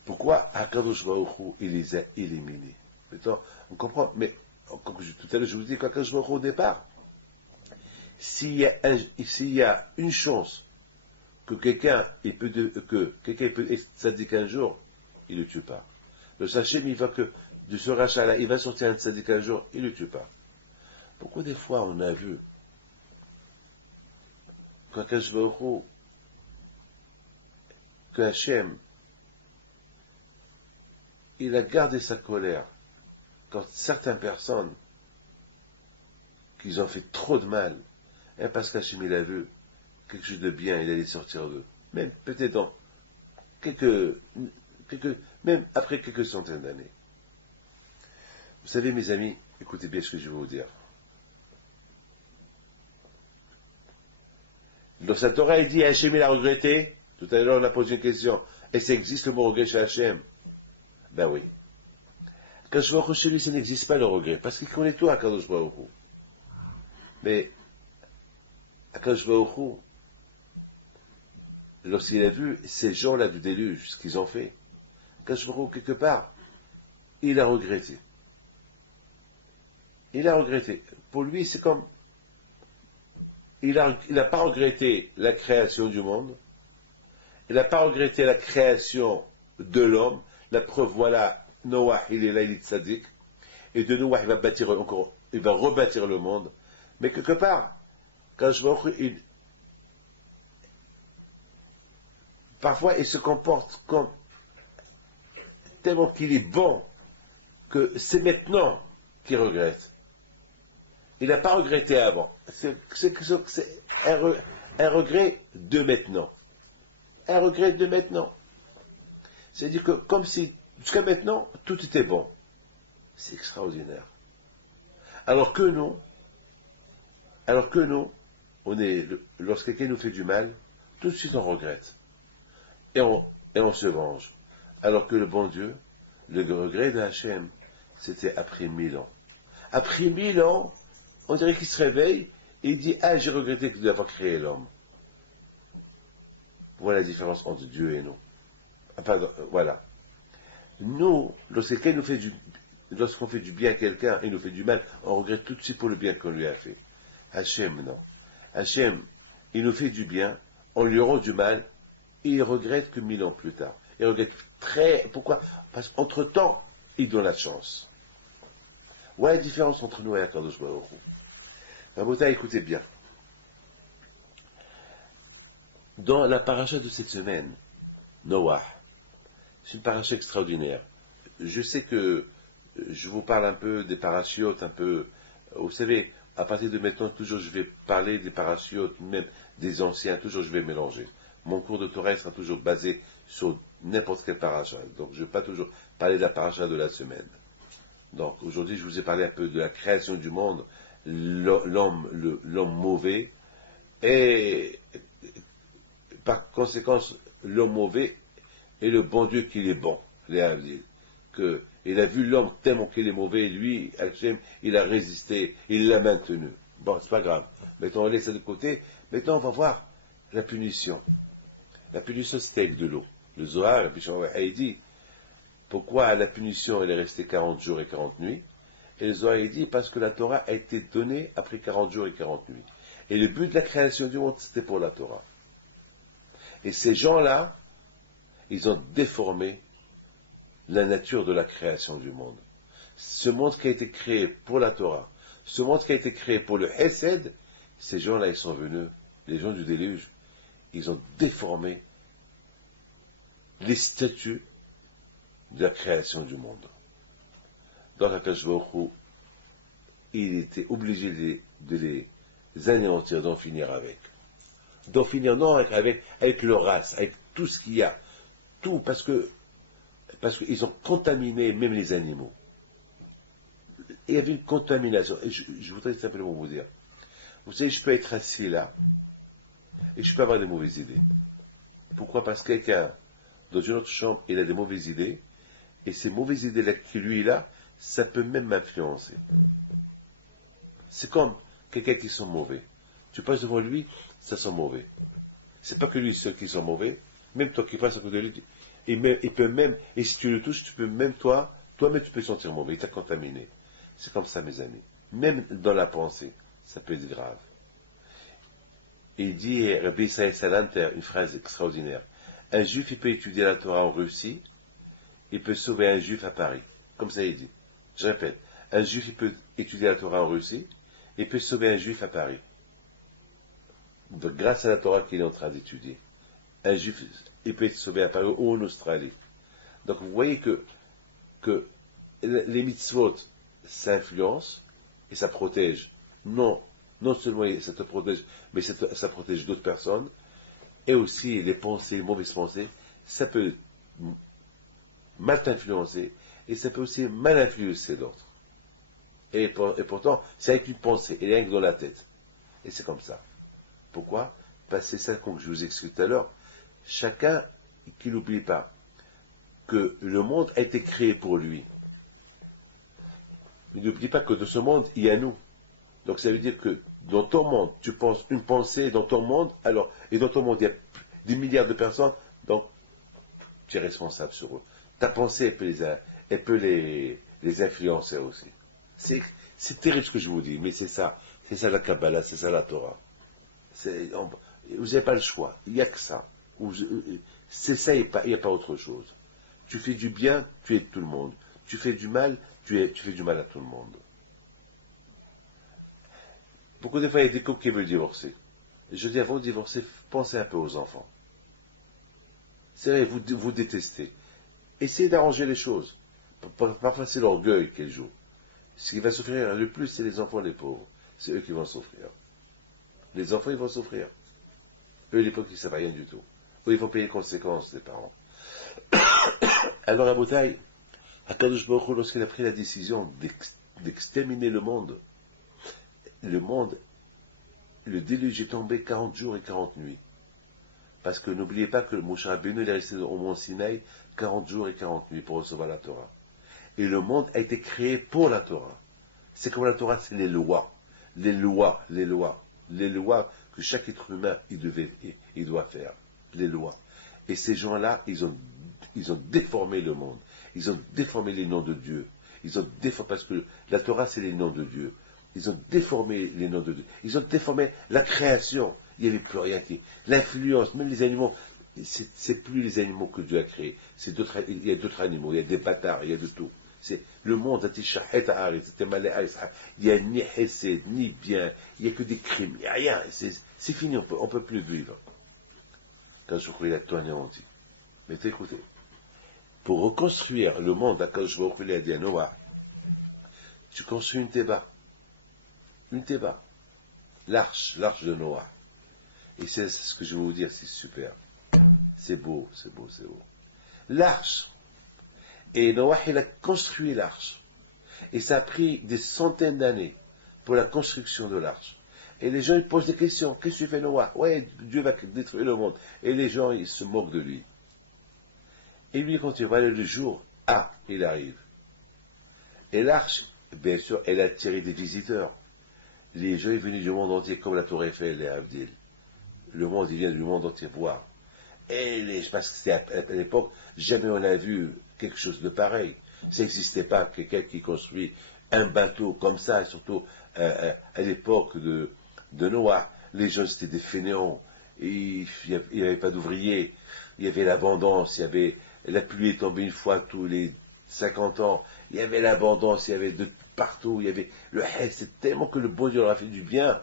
Pourquoi Akadosh Baruch Hu, il les a éliminés? Maintenant, on comprend, mais tout à l'heure je vous dis qu'Akadosh Baruch Hu, au départ, s'il y a une chance que quelqu'un peut être tzaddik un jour, il ne le tue pas. Le sachem, il va que de ce rachat-là, il va sortir un tzaddik un jour, il ne le tue pas. Pourquoi des fois on a vu qu'Akadosh Baruch Hu, que Hachem, il a gardé sa colère quand certaines personnes qui ont fait trop de mal, hein, parce qu'Hachem il a vu quelque chose de bien, il allait sortir d'eux. Même peut-être dans même après quelques centaines d'années. Vous savez, mes amis, écoutez bien ce que je vais vous dire. Dans sa Torah, il dit Hachem il a regretté. Tout à l'heure, on a posé une question. Est-ce qu'il existe le mot regret chez Hachem? Ben oui. Quand je vois chez lui, ça n'existe pas le regret, parce qu'il connaît tout à Kadosh Baruch Hu. Mais à Kadosh Baruch Hu, lorsqu'il a vu ces gens-là du déluge, ce qu'ils ont fait, Kadosh Baruch Hu, quelque part, il a regretté. Il a regretté. Pour lui, c'est comme... Il n'a pas regretté la création du monde, il n'a pas regretté la création de l'homme. La preuve, voilà, Noah, il est là, il est tzaddik, et de Noah, il va rebâtir le monde. Mais quelque part, quand je vois, parfois, il se comporte comme tellement qu'il est bon que c'est maintenant qu'il regrette. Il n'a pas regretté avant. C'est un regret de maintenant. Un regret de maintenant. C'est-à-dire que comme si jusqu'à maintenant, tout était bon. C'est extraordinaire. Alors que nous, lorsque quelqu'un nous fait du mal, tout de suite on regrette. Et on se venge. Alors que le bon Dieu, le regret de Hachem, c'était après 1000 ans. Après 1000 ans, on dirait qu'il se réveille et il dit « Ah, j'ai regretté d'avoir créé l'homme. » Voilà la différence entre Dieu et nous. Pardon, voilà. Nous, lorsqu'on fait du bien à quelqu'un et nous fait du mal, on regrette tout de suite pour le bien qu'on lui a fait. Hachem, non. Hachem, il nous fait du bien, on lui rend du mal, et il regrette que 1000 ans plus tard. Il regrette Pourquoi? Parce qu'entre-temps, il donne la chance. Voilà la différence entre nous et Akadosh Baruch Hu. Rabotai, écoutez bien. Dans la paracha de cette semaine, Noah, c'est une paracha extraordinaire. Je sais que je vous parle un peu des parachiotes, un peu... Vous savez, à partir de maintenant, toujours je vais parler des parachiotes, même des anciens, toujours je vais mélanger. Mon cours de Torah sera toujours basé sur n'importe quel paracha. Donc je ne vais pas toujours parler de la paracha de la semaine. Donc aujourd'hui, je vous ai parlé un peu de la création du monde, l'homme mauvais, et par conséquent, l'homme mauvais et le bon Dieu qu'il est bon. Il a vu l'homme tellement qu'il est mauvais, et lui, Hachem, il a résisté, il l'a maintenu. Bon, c'est pas grave. Maintenant, on laisse ça de côté. Maintenant, on va voir la punition. La punition, c'était avec de l'eau. Le Zohar, il dit, pourquoi la punition, elle est restée 40 jours et 40 nuits, Et le Zohar dit parce que la Torah a été donnée après 40 jours et 40 nuits. Et le but de la création du monde, c'était pour la Torah. Et ces gens-là, ils ont déformé la nature de la création du monde. Ce monde qui a été créé pour la Torah, ce monde qui a été créé pour le Hesed, ces gens-là, ils sont venus, les gens du déluge, ils ont déformé les statuts de la création du monde. Donc, Akash Baruch Hu, il était obligé de les anéantir, d'en finir avec. D'en finir, non, avec leur race, avec tout ce qu'il y a. Tout, parce qu'ils ont contaminé même les animaux. Et il y avait une contamination. Et je voudrais simplement vous dire, vous savez, je peux être assis là, et je peux avoir des mauvaises idées. Pourquoi? Parce que quelqu'un, dans une autre chambre, il a des mauvaises idées, et ces mauvaises idées-là que lui, il a, ça peut même m'influencer. C'est comme quelqu'un qui sent mauvais. Tu passes devant lui, ça sent mauvais. C'est pas que lui seul qui sent mauvais, même toi qui passes à côté de lui, il peut même, et si tu le touches, tu peux même toi-même tu peux sentir mauvais, il t'a contaminé. C'est comme ça, mes amis. Même dans la pensée, ça peut être grave. Il dit, Rabbi Israël Salanter, une phrase extraordinaire. Un juif, il peut étudier la Torah en Russie, il peut sauver un juif à Paris. Comme ça, il dit. Je répète, un juif, il peut étudier la Torah en Russie, il peut sauver un juif à Paris. Donc, grâce à la Torah qu'il est en train d'étudier. Un juif, il peut être sauvé à Paris ou en Australie. Donc, vous voyez que les mitzvot, ça influence et ça protège. Non seulement ça te protège, mais ça protège d'autres personnes. Et aussi, les pensées, les mauvaises pensées, ça peut mal t'influencer et ça peut aussi mal influencer d'autres. Et pourtant, c'est avec une pensée, et rien que dans la tête. Et c'est comme ça. Pourquoi? Parce que c'est ça que je vous explique tout à l'heure. Chacun qui n'oublie pas que le monde a été créé pour lui. Il n'oublie pas que dans ce monde, il y a nous. Donc ça veut dire que dans ton monde, tu penses une pensée dans ton monde, alors, et dans ton monde, il y a des milliards de personnes, donc tu es responsable sur eux. Ta pensée, elle peut les influencer aussi. C'est terrible ce que je vous dis, mais c'est ça la Kabbalah, c'est ça la Torah. Vous n'avez pas le choix, il n'y a que ça. C'est ça, il n'y a pas autre chose. Tu fais du bien, tu aides tout le monde. Tu fais du mal, tu fais du mal à tout le monde. Beaucoup de fois, il y a des couples qui veulent divorcer. Je dis, avant de divorcer, pensez un peu aux enfants. C'est vrai, vous détestez. Essayez d'arranger les choses. Parfois, c'est l'orgueil qu'elle joue. Ce qui va souffrir le plus, c'est les enfants, les pauvres. C'est eux qui vont souffrir. Les enfants, ils vont souffrir. Eux, les pauvres, ils ne savent rien du tout. Eux, ils vont payer les conséquences des parents. Alors, à Boutaï, Akadosh Baruch Hu, lorsqu'il a pris la décision d'exterminer le monde, le déluge est tombé 40 jours et 40 nuits. Parce que n'oubliez pas que Moshe Rabbeinu est resté au mont Sinaï 40 jours et 40 nuits pour recevoir la Torah. Et le monde a été créé pour la Torah. C'est comme la Torah, c'est les lois. Les lois que chaque être humain il doit faire. Les lois. Et ces gens-là, ils ont déformé le monde. Ils ont déformé les noms de Dieu. Parce que la Torah, c'est les noms de Dieu. Ils ont déformé les noms de Dieu. Ils ont déformé la création. Il n'y avait plus rien qui. L'influence, même les animaux, c'est plus les animaux que Dieu a créés. Il y a d'autres animaux, il y a des bâtards, il y a de tout. Le monde, il n'y a ni hesed, ni bien, il n'y a que des crimes, il n'y a rien. C'est fini, on ne peut plus vivre. Quand je crois, il a tout anéanti. Mais écoutez, pour reconstruire le monde, quand je vois qu'il a dit à Noah, tu construis une théba, l'arche de Noah. Et c'est ce que je vais vous dire, c'est super. C'est beau. L'arche. Et Noah, il a construit l'arche. Et ça a pris des centaines d'années pour la construction de l'arche. Et les gens, ils posent des questions. Qu'est-ce que tu fais, Noah? Ouais, Dieu va détruire le monde. Et les gens, ils se moquent de lui. Et lui, quand il va aller le jour, il arrive. Et l'arche, bien sûr, elle a attiré des visiteurs. Les gens, ils venaient du monde entier, comme la Tour Eiffel et Avdil. Le monde, il vient du monde entier voir. Et parce que c'était à l'époque, jamais on a vu quelque chose de pareil. Ça n'existait pas, quelqu'un qui construit un bateau comme ça, surtout à l'époque de Noah. Les gens étaient des fainéants, il n'y avait pas d'ouvriers, il y avait l'abondance, il y avait la pluie tombait une fois tous les 50 ans, il y avait l'abondance, il y avait de partout, il y avait le hajj, c'est tellement que le bon Dieu leur a fait du bien.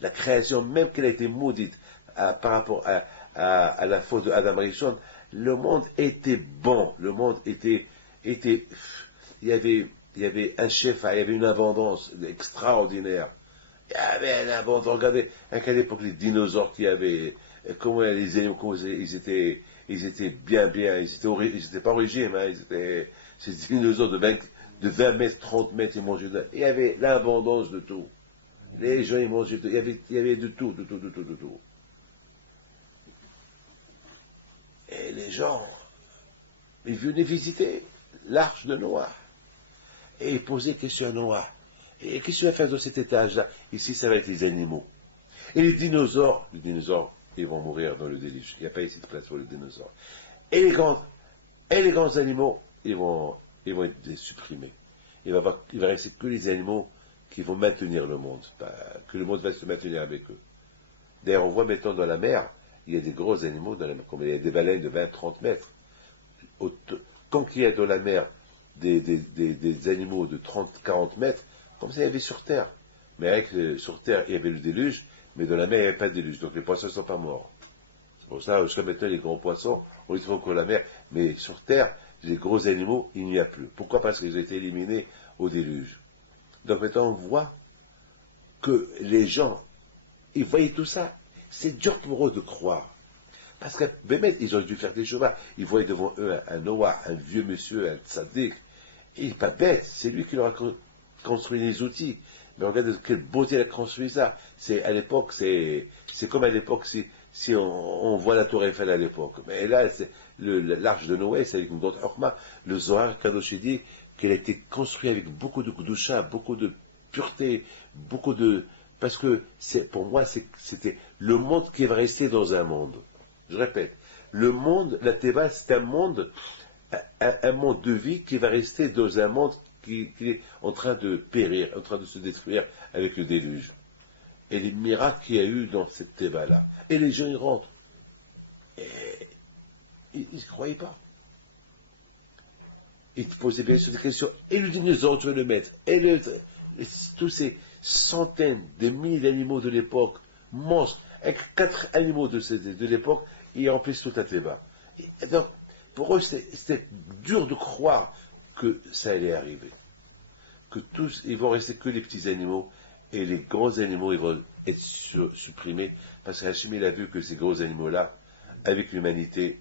La création, même qu'elle a été maudite par rapport à la faute de Adam Rishon, le monde était bon, le monde était il y avait un chef, il y avait une abondance extraordinaire. Il y avait une abondance, regardez, à quelle époque les dinosaures qu'il y avait, comment les animaux, comment ils étaient bien, ils étaient pas au régime, hein, ils étaient, ces dinosaures de 20 mètres, 30 mètres, ils mangeaient il y avait l'abondance de tout. Les gens, ils mangeaient tout. Il y avait de tout, de tout, de tout, de tout. Et les gens, ils venaient visiter l'arche de Noah. Et ils posaient des questions à Noah. Et qu'est-ce que tu vas faire dans cet étage-là? Ici, ça va être les animaux. Et les dinosaures, ils vont mourir dans le déluge. Il n'y a pas ici de place pour les dinosaures. Et les grands animaux, ils vont être supprimés. Il va rester que les animaux qui vont maintenir le monde, que le monde va se maintenir avec eux. D'ailleurs, on voit maintenant dans la mer, il y a des gros animaux dans la mer, comme il y a des baleines de 20-30 mètres. Quand il y a dans la mer des animaux de 30-40 mètres, comme ça il y avait sur Terre. Mais sur Terre, il y avait le déluge, mais dans la mer, il n'y avait pas de déluge, donc les poissons ne sont pas morts. C'est pour ça, jusqu'à maintenant, les grands poissons, on les trouve encore la mer, mais sur Terre, les gros animaux, il n'y a plus. Pourquoi? Parce qu'ils ont été éliminés au déluge. Donc maintenant, on voit que les gens, ils voyaient tout ça. C'est dur pour eux de croire. Parce que, ils ont dû faire des chemins. Ils voyaient devant eux un Noah, un vieux monsieur, un tzaddik. Il n'est pas bête, c'est lui qui leur a construit les outils. Mais regardez quelle beauté il a construit ça. À l'époque, c'est comme à l'époque, si on voit la tour Eiffel à l'époque. Mais là, l'arche de Noé, c'est avec une grande Orma. Le Zohar Kadosh dit qu'elle a été construite avec beaucoup de Kedusha, beaucoup de pureté, beaucoup de... Parce que pour moi, c'était le monde qui va rester dans un monde. Je répète, le monde, la Théba, c'est un monde de vie qui va rester dans un monde qui est en train de périr, en train de se détruire avec le déluge. Et les miracles qu'il y a eu dans cette Théba-là. Et les gens, ils rentrent. Et ils ne croyaient pas. Ils te posaient bien sûr des questions. Et le dinosaure, tu veux le mettre? Tous ces centaines de milliers d'animaux de l'époque, monstres, avec 4 animaux de l'époque, ils remplissent tout à Théba. Et donc, pour eux, c'était dur de croire que ça allait arriver. Que tous, ils vont rester que les petits animaux, et les gros animaux, ils vont être supprimés, parce qu'Hachim, il a vu que ces gros animaux-là, avec l'humanité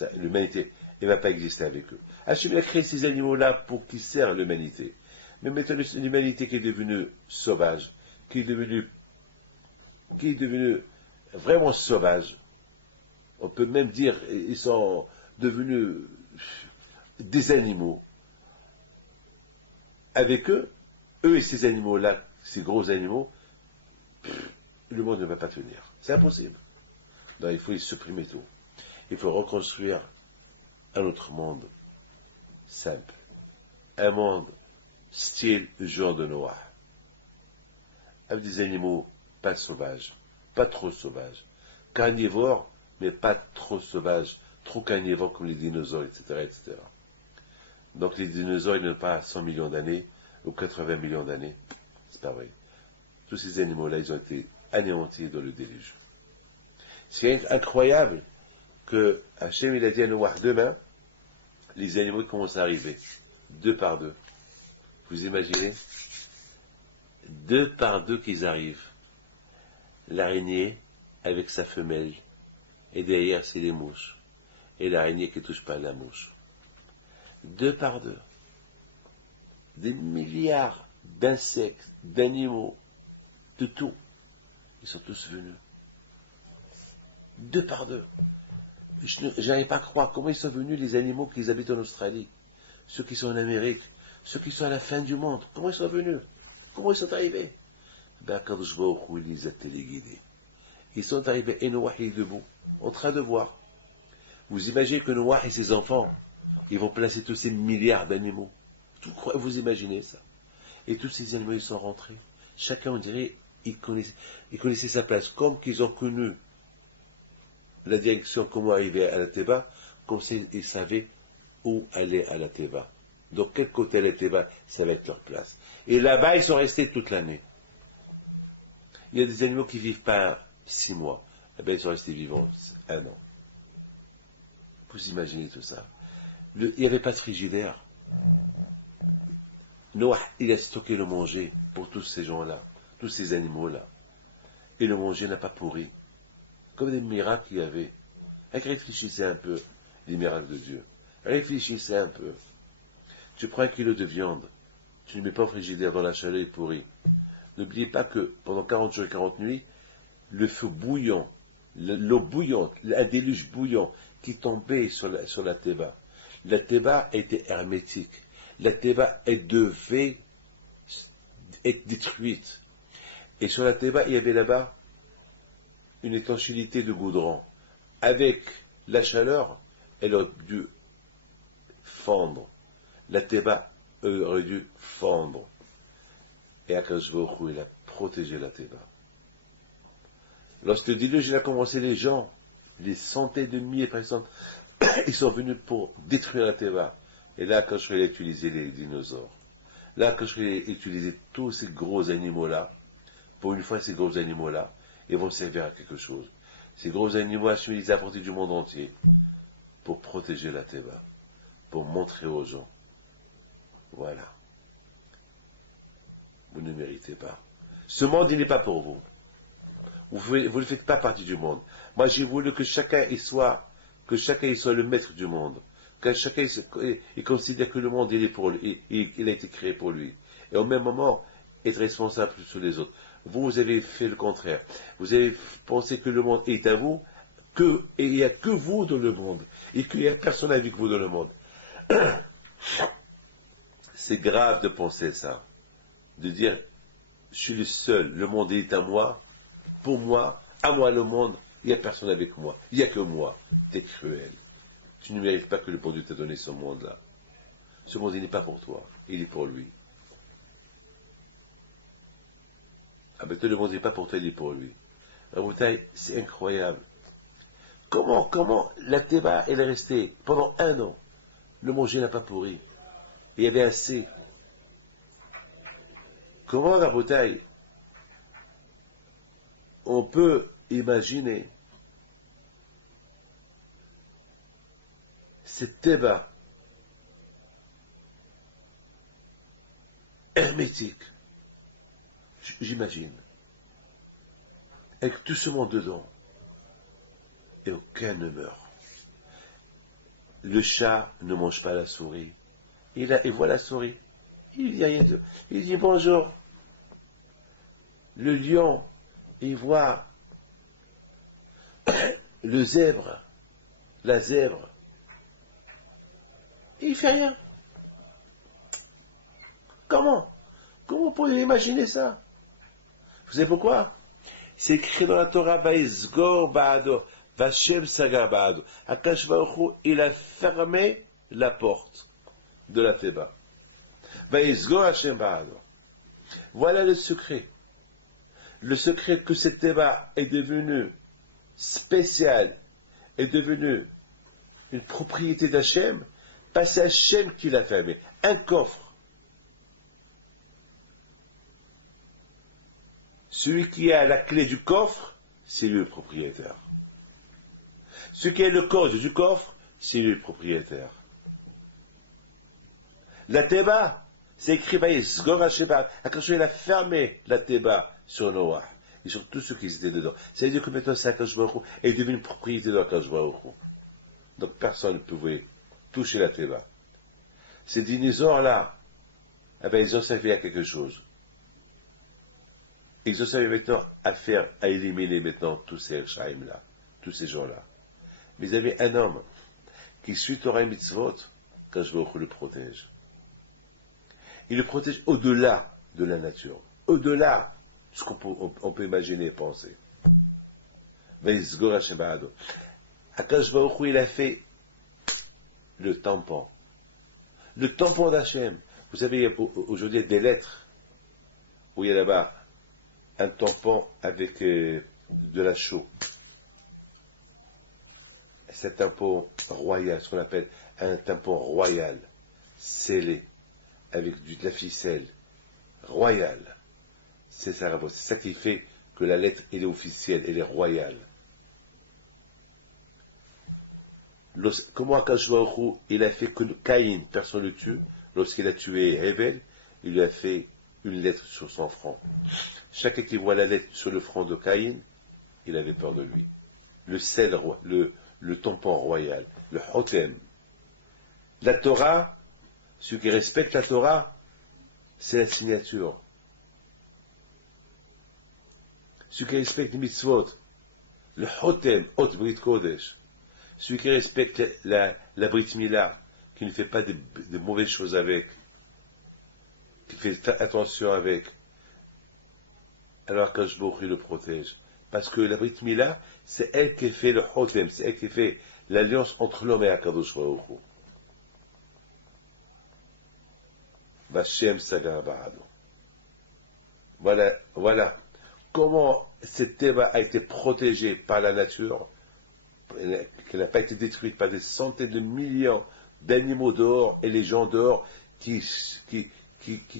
ne va pas exister avec eux. Hachim, il a créé ces animaux-là pour qu'ils servent l'humanité. Mais maintenant, l'humanité qui est devenue sauvage, qui est devenue vraiment sauvage, on peut même dire, ils sont devenus des animaux. Avec eux et ces animaux-là, ces gros animaux, le monde ne va pas tenir. C'est impossible. Donc il faut y supprimer tout. Il faut reconstruire un autre monde simple. Un monde style le jour de Noah. Avec des animaux pas sauvages, pas trop sauvages. Carnivores, mais pas trop sauvages, trop carnivores comme les dinosaures, etc., etc. Donc les dinosaures, ils n'ont pas 100 millions d'années, ou 80 millions d'années. C'est pas vrai. Tous ces animaux-là, ils ont été anéantis dans le déluge. C'est incroyable que Hachem, il a dit à Noah, demain, les animaux commencent à arriver, 2 par 2. Vous imaginez? 2 par 2 qu'ils arrivent. L'araignée avec sa femelle, et derrière, c'est les mouches. Et l'araignée qui ne touche pas à la mouche. 2 par 2. Des milliards d'insectes, d'animaux, de tout. Ils sont tous venus. 2 par 2. Je n'arrive pas à croire comment ils sont venus, les animaux qui habitent en Australie, ceux qui sont en Amérique, ceux qui sont à la fin du monde. Comment ils sont venus? Comment ils sont arrivés? Ben, quand je vois où ils les a téléguidés. Ils sont arrivés, et Noah est debout, en train de voir. Vous imaginez que Noah et ses enfants, ils vont placer tous ces milliards d'animaux. Vous imaginez ça? Et tous ces animaux, ils sont rentrés. Chacun, on dirait, il connaissait sa place. Comme qu'ils ont connu la direction, comment arriver à la Théba, comme ils savaient où aller à la Théba. Donc, quel côté la Théba, ça va être leur place. Et là-bas, ils sont restés toute l'année. Il y a des animaux qui ne vivent pas 6 mois. Eh bien, ils sont restés vivants 1 an. Vous imaginez tout ça. Il n'y avait pas de frigidaire. Noah, il a stocké le manger pour tous ces gens-là, tous ces animaux-là. Et le manger n'a pas pourri. Comme des miracles qu'il y avait. Réfléchissez un peu, les miracles de Dieu. Réfléchissez un peu. Tu prends 1 kilo de viande, tu ne mets pas au frigidaire dans la chaleur, il pourrit. N'oubliez pas que pendant 40 jours et 40 nuits, le feu bouillant, l'eau bouillante, un déluge bouillant qui tombait sur la Théba. La Théba était hermétique. La Théba, elle devait être détruite. Et sur la Théba, il y avait là-bas une étanchéité de goudron. Avec la chaleur, elle aurait dû fendre. La Théba aurait dû fendre. Et Akadosh Baruch Hu, il a protégé la Théba. Lorsque le déluge a commencé, les gens, les centaines de milliers de personnes, ils sont venus pour détruire la Théba. Et là, Akadosh Baruch Hu a utilisé les dinosaures. Là, Akadosh Baruch Hu a utilisé tous ces gros animaux-là. Pour une fois, ces gros animaux-là, ils vont servir à quelque chose. Ces gros animaux assimilés à portée du monde entier pour protéger la Théba, pour montrer aux gens. Voilà. Vous ne méritez pas. Ce monde, il n'est pas pour vous. Vous ne faites pas partie du monde. Moi, j'ai voulu que chacun y soit le maître du monde. Que chacun il considère que le monde, il est pour lui, il a été créé pour lui. Et au même moment, être responsable sur les autres. Vous avez fait le contraire. Vous avez pensé que le monde est à vous, et il n'y a que vous dans le monde, et qu'il n'y a personne avec vous dans le monde. C'est grave de penser ça. De dire, je suis le seul, le monde est à moi, pour moi, à moi le monde, il n'y a personne avec moi, il n'y a que moi. T'es cruel. Tu ne mérites pas que le bon Dieu t'ait donné ce monde-là. Ce monde, il n'est pas pour toi, il est pour lui. Ah ben, le monde n'est pas pour toi, il est pour lui. Raboutaï, c'est incroyable. Comment la Théba, elle est restée pendant 1 an. Le manger n'a pas pourri. Il y avait assez. Comment, Raboutaï, on peut imaginer cette Théba hermétique, j'imagine, avec tout ce monde dedans, et aucun ne meurt. Le chat ne mange pas la souris. Il voit la souris. Il dit rien de. Il dit bonjour. Le lion, il voit le zèbre, la zèbre. Il fait rien. Comment vous pouvez imaginer ça? Vous savez pourquoi? C'est écrit dans la Torah, Vaïsgor Ba'ado, Vachem Sagar Ba'ado. Akash Baruch Hu, il a fermé la porte de la Théba. Vaïsgor Hashem Ba'ado. Voilà le secret. Le secret que cette Théba est devenue spéciale, est devenue une propriété d'Hachem, parce que c'est Hachem qui l'a fermé. Un coffre. Celui qui a la clé du coffre, c'est lui le propriétaire. Celui qui a le code du coffre, c'est lui le propriétaire. La Théba, c'est écrit par Yisgor Hasheba. Akash il a fermé la Théba sur Noah et sur tous ceux qui étaient dedans. Ça veut dire que maintenant, Akash Baruch Hu est devenu une propriété de Akash Baruch Hu. Donc personne ne pouvait toucher la Théba. Ces dinosaures-là, eh ben, ils ont servi à quelque chose. Ils ont servi maintenant à éliminer maintenant tous ces Shaim-là, tous ces gens-là. Mais il y avait un homme qui suit Torah et Mitzvot, quand je le protège. Il le protège au-delà de la nature, au-delà de ce qu'on peut imaginer et penser. Akash Baruch Hu, il a fait le tampon, Le tampon d'Hachem. Vous savez, il y a aujourd'hui des lettres où il y a là-bas un tampon avec de la chaux. C'est un tampon royal, ce qu'on appelle un tampon royal, scellé, avec de la ficelle, royal. C'est ça, c'est ça qui fait que la lettre, elle est officielle, elle est royale. Comment Akash Baruch Hu, il a fait que Caïn, personne ne le tue, lorsqu'il a tué Hevel, il lui a fait une lettre sur son front. Chacun qui voit la lettre sur le front de Caïn, il avait peur de lui. Le sel, le tampon royal, le Hotem. La Torah, ceux qui respectent la Torah, c'est la signature. Ceux qui respectent les mitzvot, le Hotem, Hot Brit Kodesh. Celui qui respecte la Brit Mila, qui ne fait pas de mauvaises choses avec, qui fait attention avec, alors Akash Baruch Hu le protège. Parce que la Brit Mila, c'est elle qui fait le Hotem, c'est elle qui fait l'alliance entre l'homme et Akadosh Baruch Hu. Bashem Sagar Barado. Voilà. Comment cette Théba a été protégée par la nature, qu'elle n'a pas été détruite par des centaines de millions d'animaux dehors et les gens dehors qui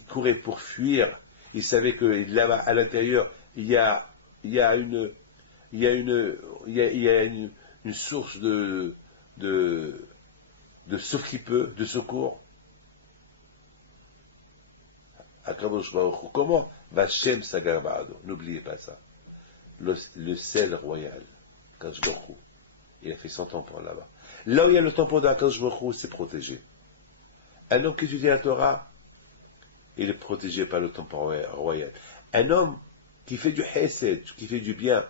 couraient pour fuir. Ils savaient que là-bas, à l'intérieur, il y a une source de secours. Akadosh Baruch Hu. Comment? Vashem Sagar Ba'ado. N'oubliez pas ça. Le sel royal. Akadosh Baruch Hu. Il a fait 100 tampons là-bas. Là où il y a le tampon d'Akadosh Baruch Hu, c'est protégé. Un homme qui étudie la Torah, il est protégé par le tampon royal. Un homme qui fait du Hesed, qui fait du bien,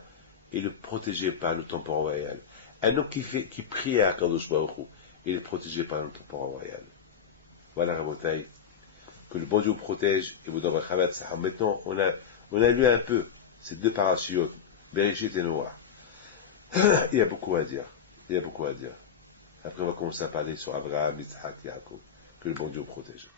il est protégé par le tampon royal. Un homme qui prie à Akadosh Baruch Hu, il est protégé par le tampon royal. Voilà, Rabotai, que le bon Dieu vous protège et vous donne un Chavat Saham. Maintenant, on a lu un peu ces deux parachutes, Bereshit et Noah. Il y a beaucoup à dire. Après, on va commencer à parler sur Abraham, Yitzhak, Yaakov. Que le bon Dieu vous protège.